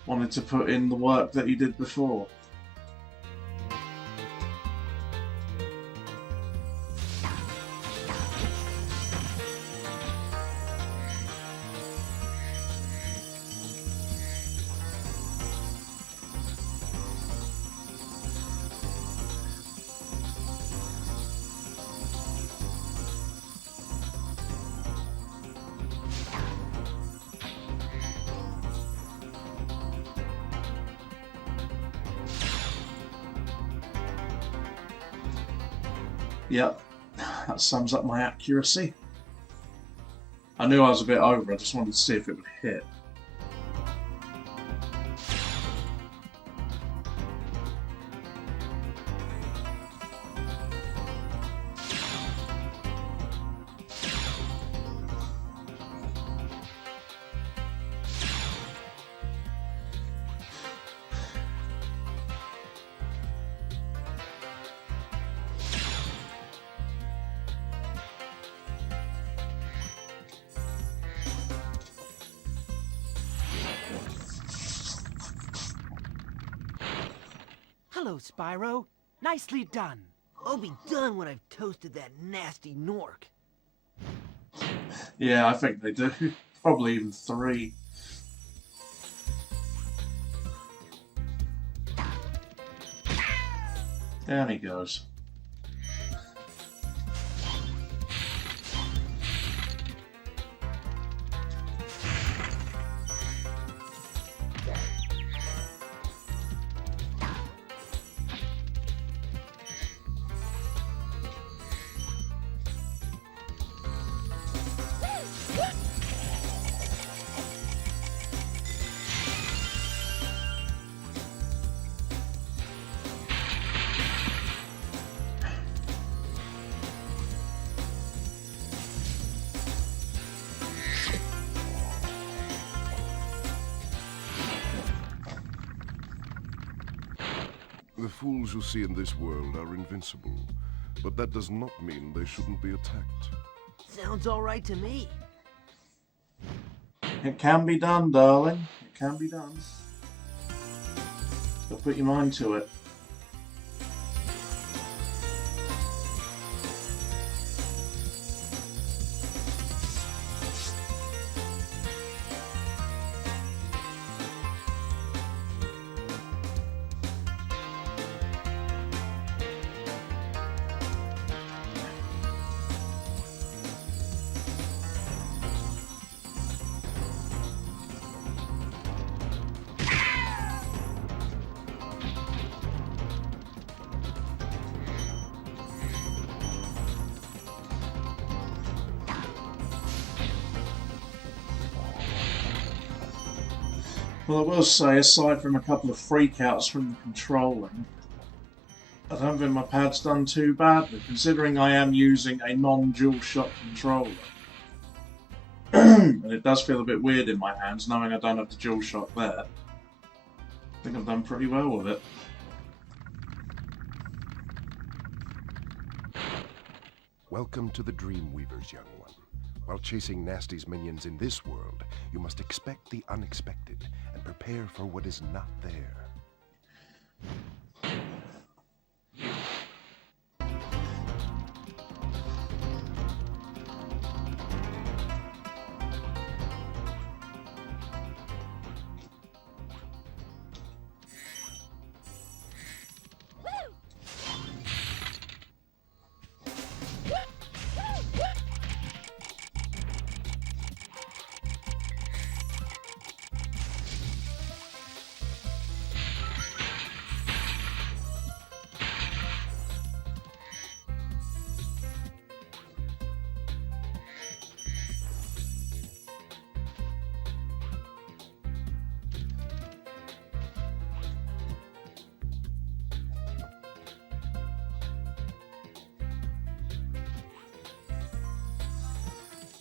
wanted to put in the work that he did before. Yep, that sums up my accuracy. I knew I was a bit over, I just wanted to see if it would hit. Hello, Spyro. Nicely done. I'll be done when I've toasted that nasty Nork. Yeah, I think they do. Probably even 3. Down he goes. The fools you see in this world are invincible, but that does not mean they shouldn't be attacked. Sounds all right to me. It can be done, darling. It can be done. So put your mind to it. Well, I will say, aside from a couple of freakouts from the controlling, I don't think my pad's done too badly, considering I am using a non-DualShock controller. And it does feel a bit weird in my hands, knowing I don't have the DualShock there. I think I've done pretty well with it. Welcome to the Dreamweavers, young one. While chasing Nasty's minions in this world, you must expect the unexpected and prepare for what is not there.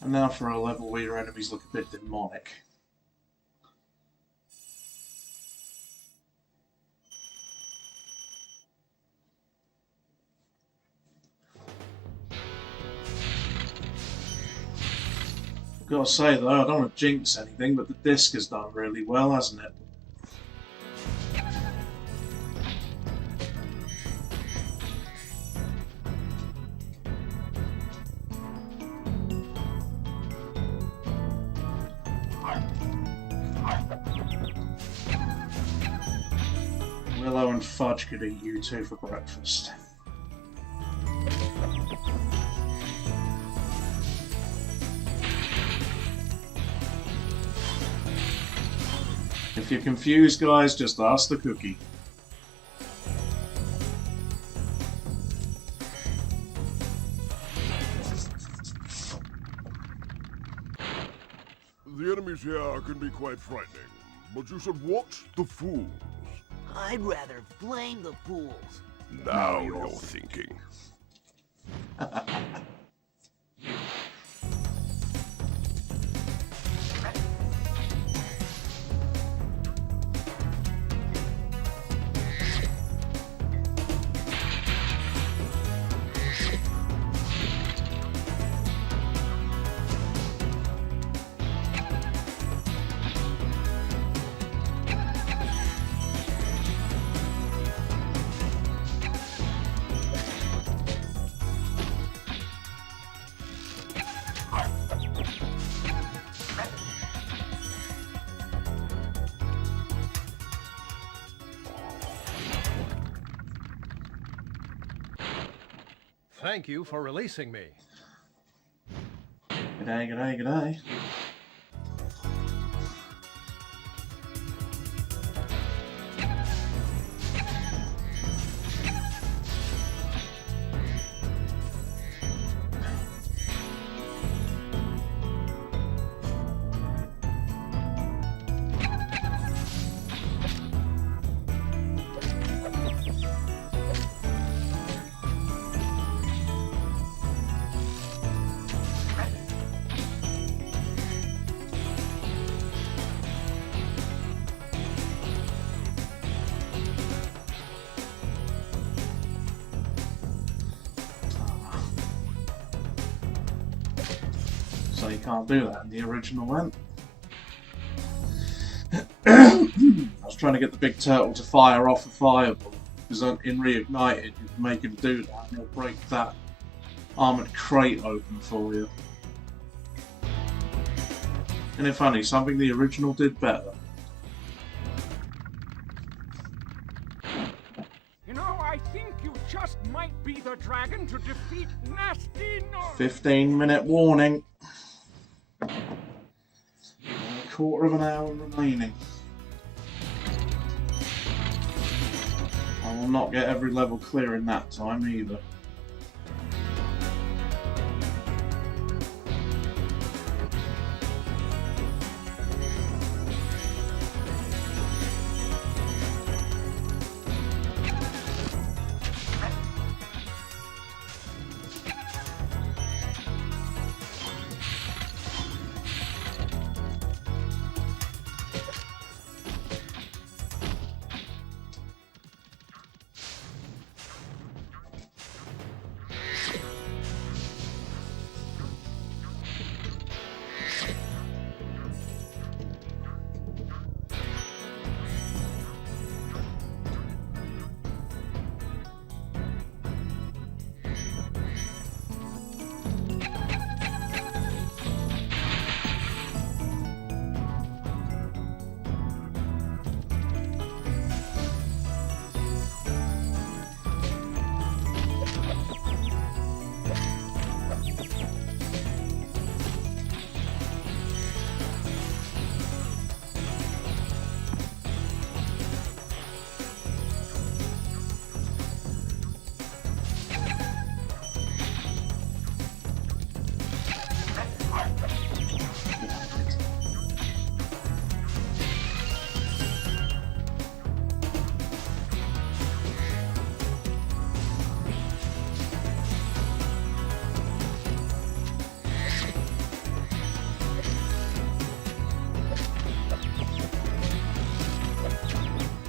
And now for a level where your enemies look a bit demonic. Gotta say though, I don't want to jinx anything, but the disc has done really well, hasn't it? Willow and Fudge could eat you two for breakfast. If you're confused, guys, just ask the cookie. The enemies here can be quite frightening, but you should watch the fools. I'd rather blame the fools. Now you're thinking. Thank you for releasing me. G'day, g'day, g'day. So you can't do that in the original one. I was trying to get the big turtle to fire off a fireball, because in Reignited you can make him do that and he'll break that armoured crate open for you. Isn't it funny, something the original did better. You know, I think you just might be the dragon to defeat Nasty North. 15-minute warning. A quarter of an hour remaining. I will not get every level clear in that time either.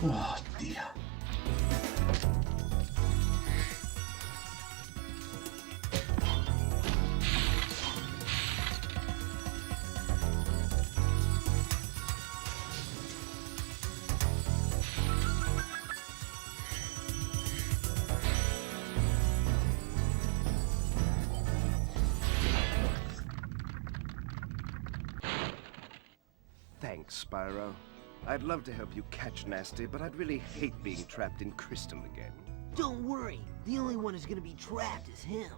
Oh dear. Thanks, Spyro. I'd love to help you catch Nasty, but I'd really hate being trapped in Crystal again. Don't worry. The only one who's gonna be trapped is him.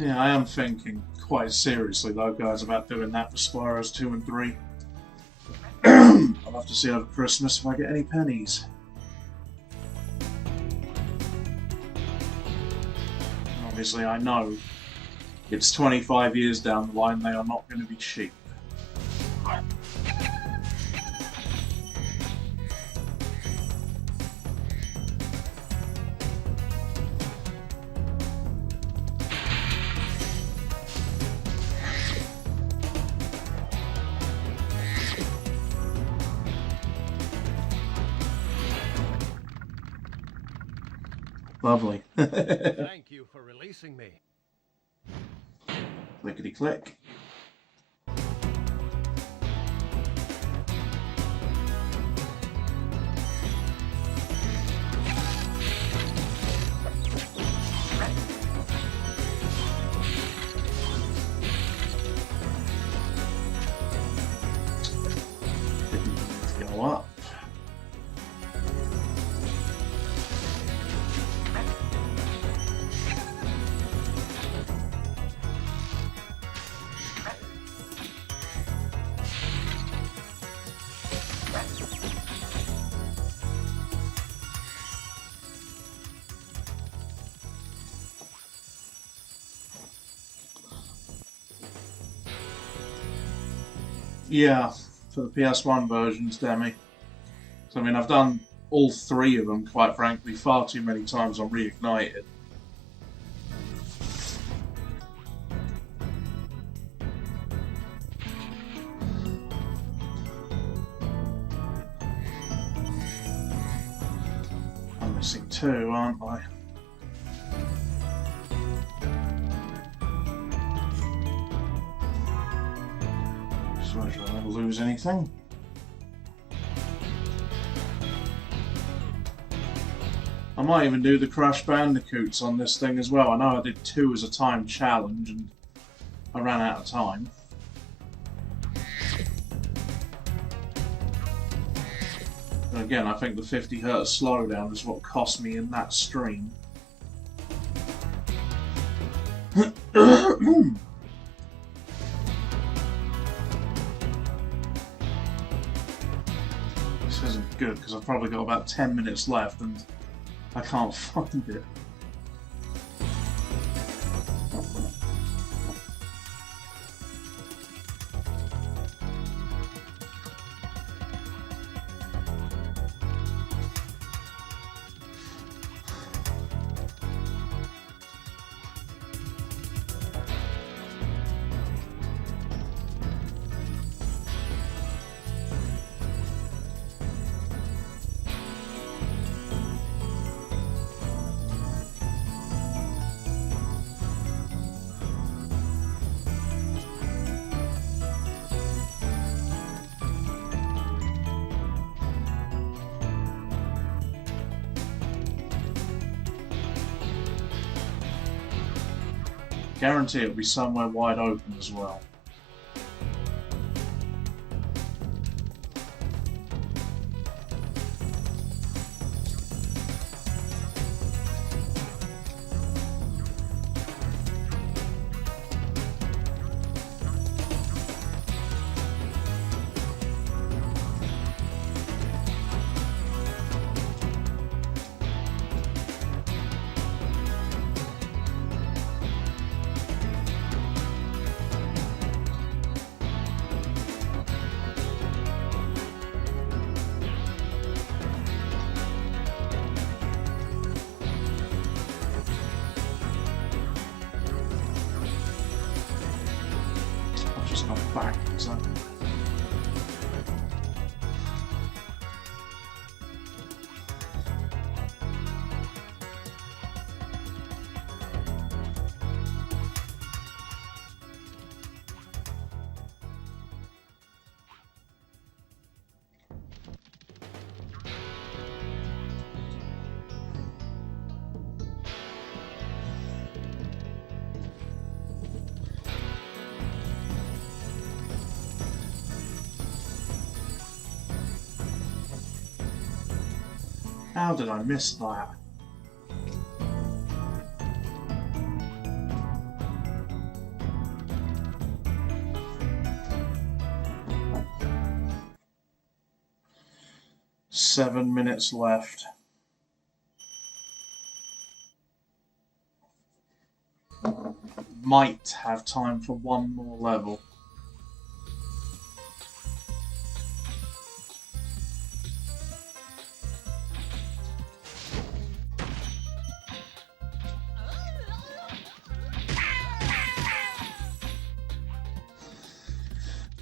Yeah, I am thinking quite seriously though, guys, about doing that for Spyros 2 and 3. I'll have to see over Christmas if I get any pennies. Obviously, I know it's 25 years down the line, they are not going to be cheap. Lovely. Thank you for releasing me. Clickety click. Didn't go up. Yeah, for the PS1 versions, Demi. So, I mean, I've done all three of them, quite frankly, far too many times on Reignited. I'm missing two, aren't I? So I don't want to lose anything. I might even do the Crash Bandicoots on this thing as well. I know I did 2 as a time challenge and I ran out of time. And again, I think the 50 Hz slowdown is what cost me in that stream. This isn't good because I've probably got about 10 minutes left and I can't find it. Guarantee it'll be somewhere wide open as well. How did I miss that? Seven minutes left. Might have time for one more level.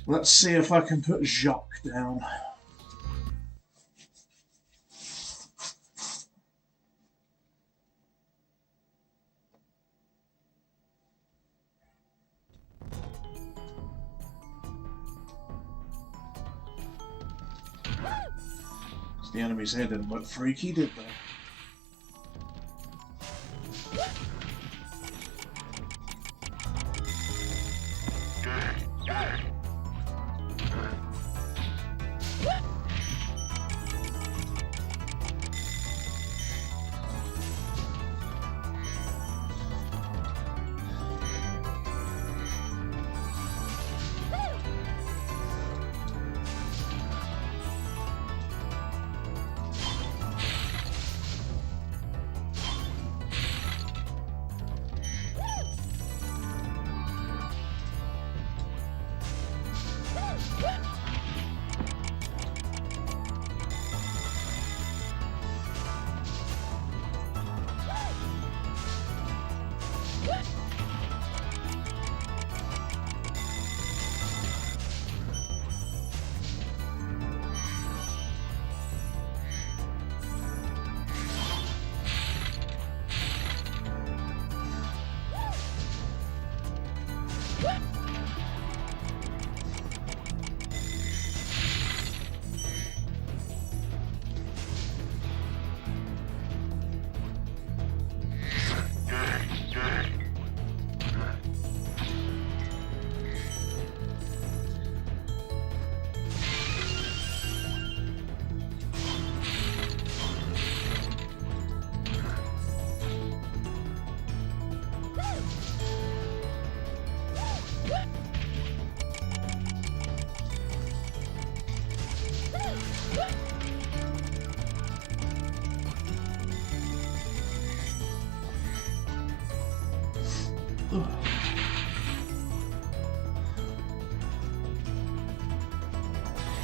Let's see if I can put Jacques down. The enemies here didn't look freaky, did they?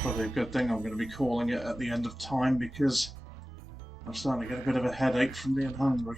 Probably a good thing I'm going to be calling it at the end of time because I'm starting to get a bit of a headache from being hungry.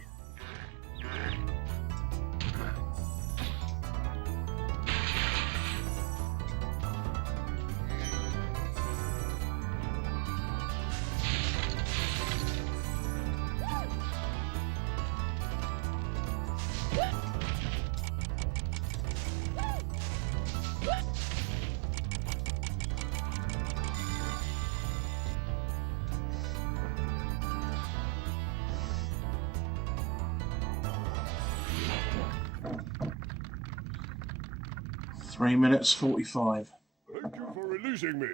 Three minutes 45. Thank you for releasing me.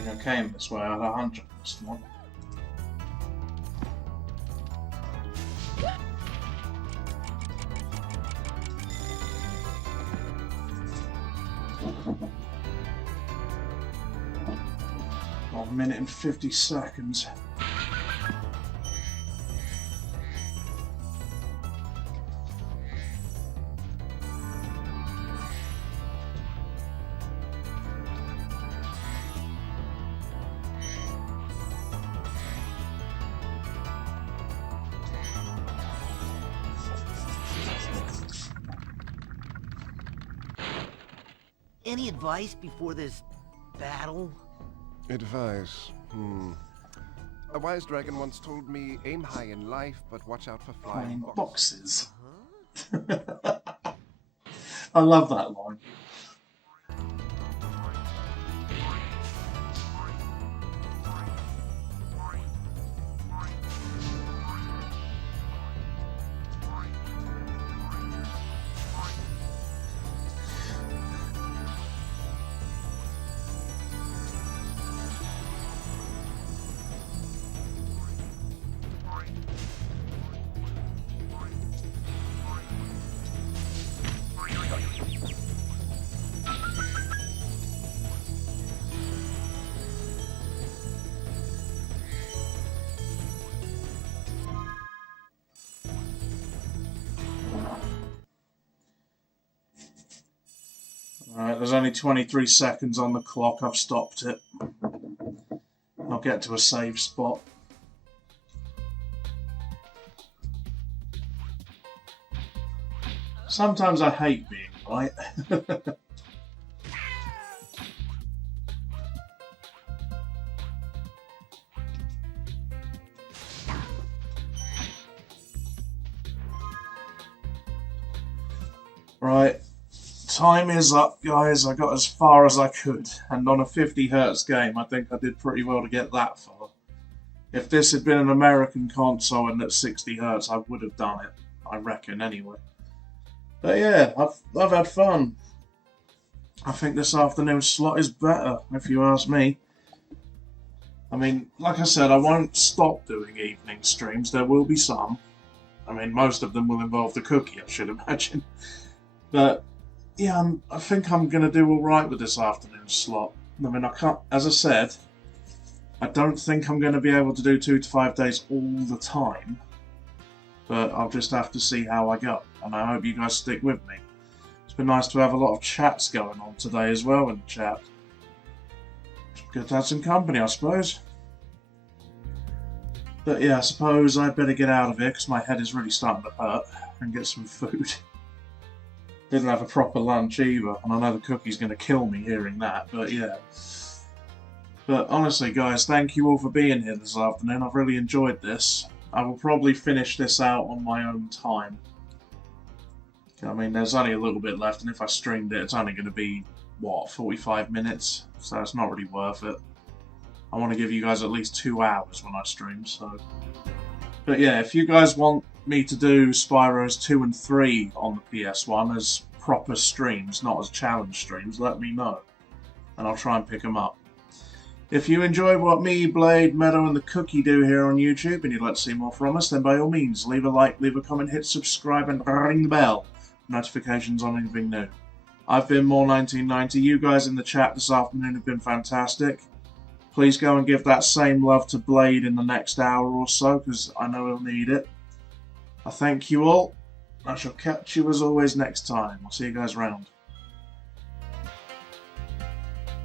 think I came this way. I had 100 this one. Oh, 1 minute and 50 seconds. Any advice before this battle? Advice? A wise dragon once told me, aim high in life, but watch out for flying Flying boxes. I love that line. Alright, there's only 23 seconds on the clock. I've stopped it. I'll get to a save spot. Sometimes I hate being right. Right. Time is up, guys. I got as far as I could, and on a 50Hz game, I think I did pretty well to get that far. If this had been an American console and at 60Hz, I would have done it. I reckon, anyway. But yeah, I've had fun. I think this afternoon's slot is better, if you ask me. I mean, like I said, I won't stop doing evening streams. There will be some. I mean, most of them will involve the cookie, I should imagine. But yeah, I think I'm going to do alright with this afternoon slot. I mean, I can't, as I said, I don't think I'm going to be able to do 2 to 5 days all the time. But I'll just have to see how I go. And I hope you guys stick with me. It's been nice to have a lot of chats going on today as well in the chat. It's good to have some company, I suppose. But yeah, I suppose I'd better get out of here because my head is really starting to hurt and get some food. Didn't have a proper lunch either, and I know the cookie's going to kill me hearing that, but yeah. But honestly, guys, thank you all for being here this afternoon. I've really enjoyed this. I will probably finish this out on my own time. I mean, there's only a little bit left, and if I streamed it, it's only going to be, what, 45 minutes? So it's not really worth it. I want to give you guys at least 2 hours when I stream, so... But yeah, if you guys want me to do Spyro's 2 and 3 on the PS1 as proper streams, not as challenge streams, let me know. And I'll try and pick them up. If you enjoy what me, Blade, Meadow and the Cookie do here on YouTube and you'd like to see more from us, then by all means, leave a like, leave a comment, hit subscribe and ring the bell for notifications on anything new. I've been More1990. You guys in the chat this afternoon have been fantastic. Please go and give that same love to Blade in the next hour or so, because I know he'll need it. I thank you all. I shall catch you as always next time. I'll see you guys around.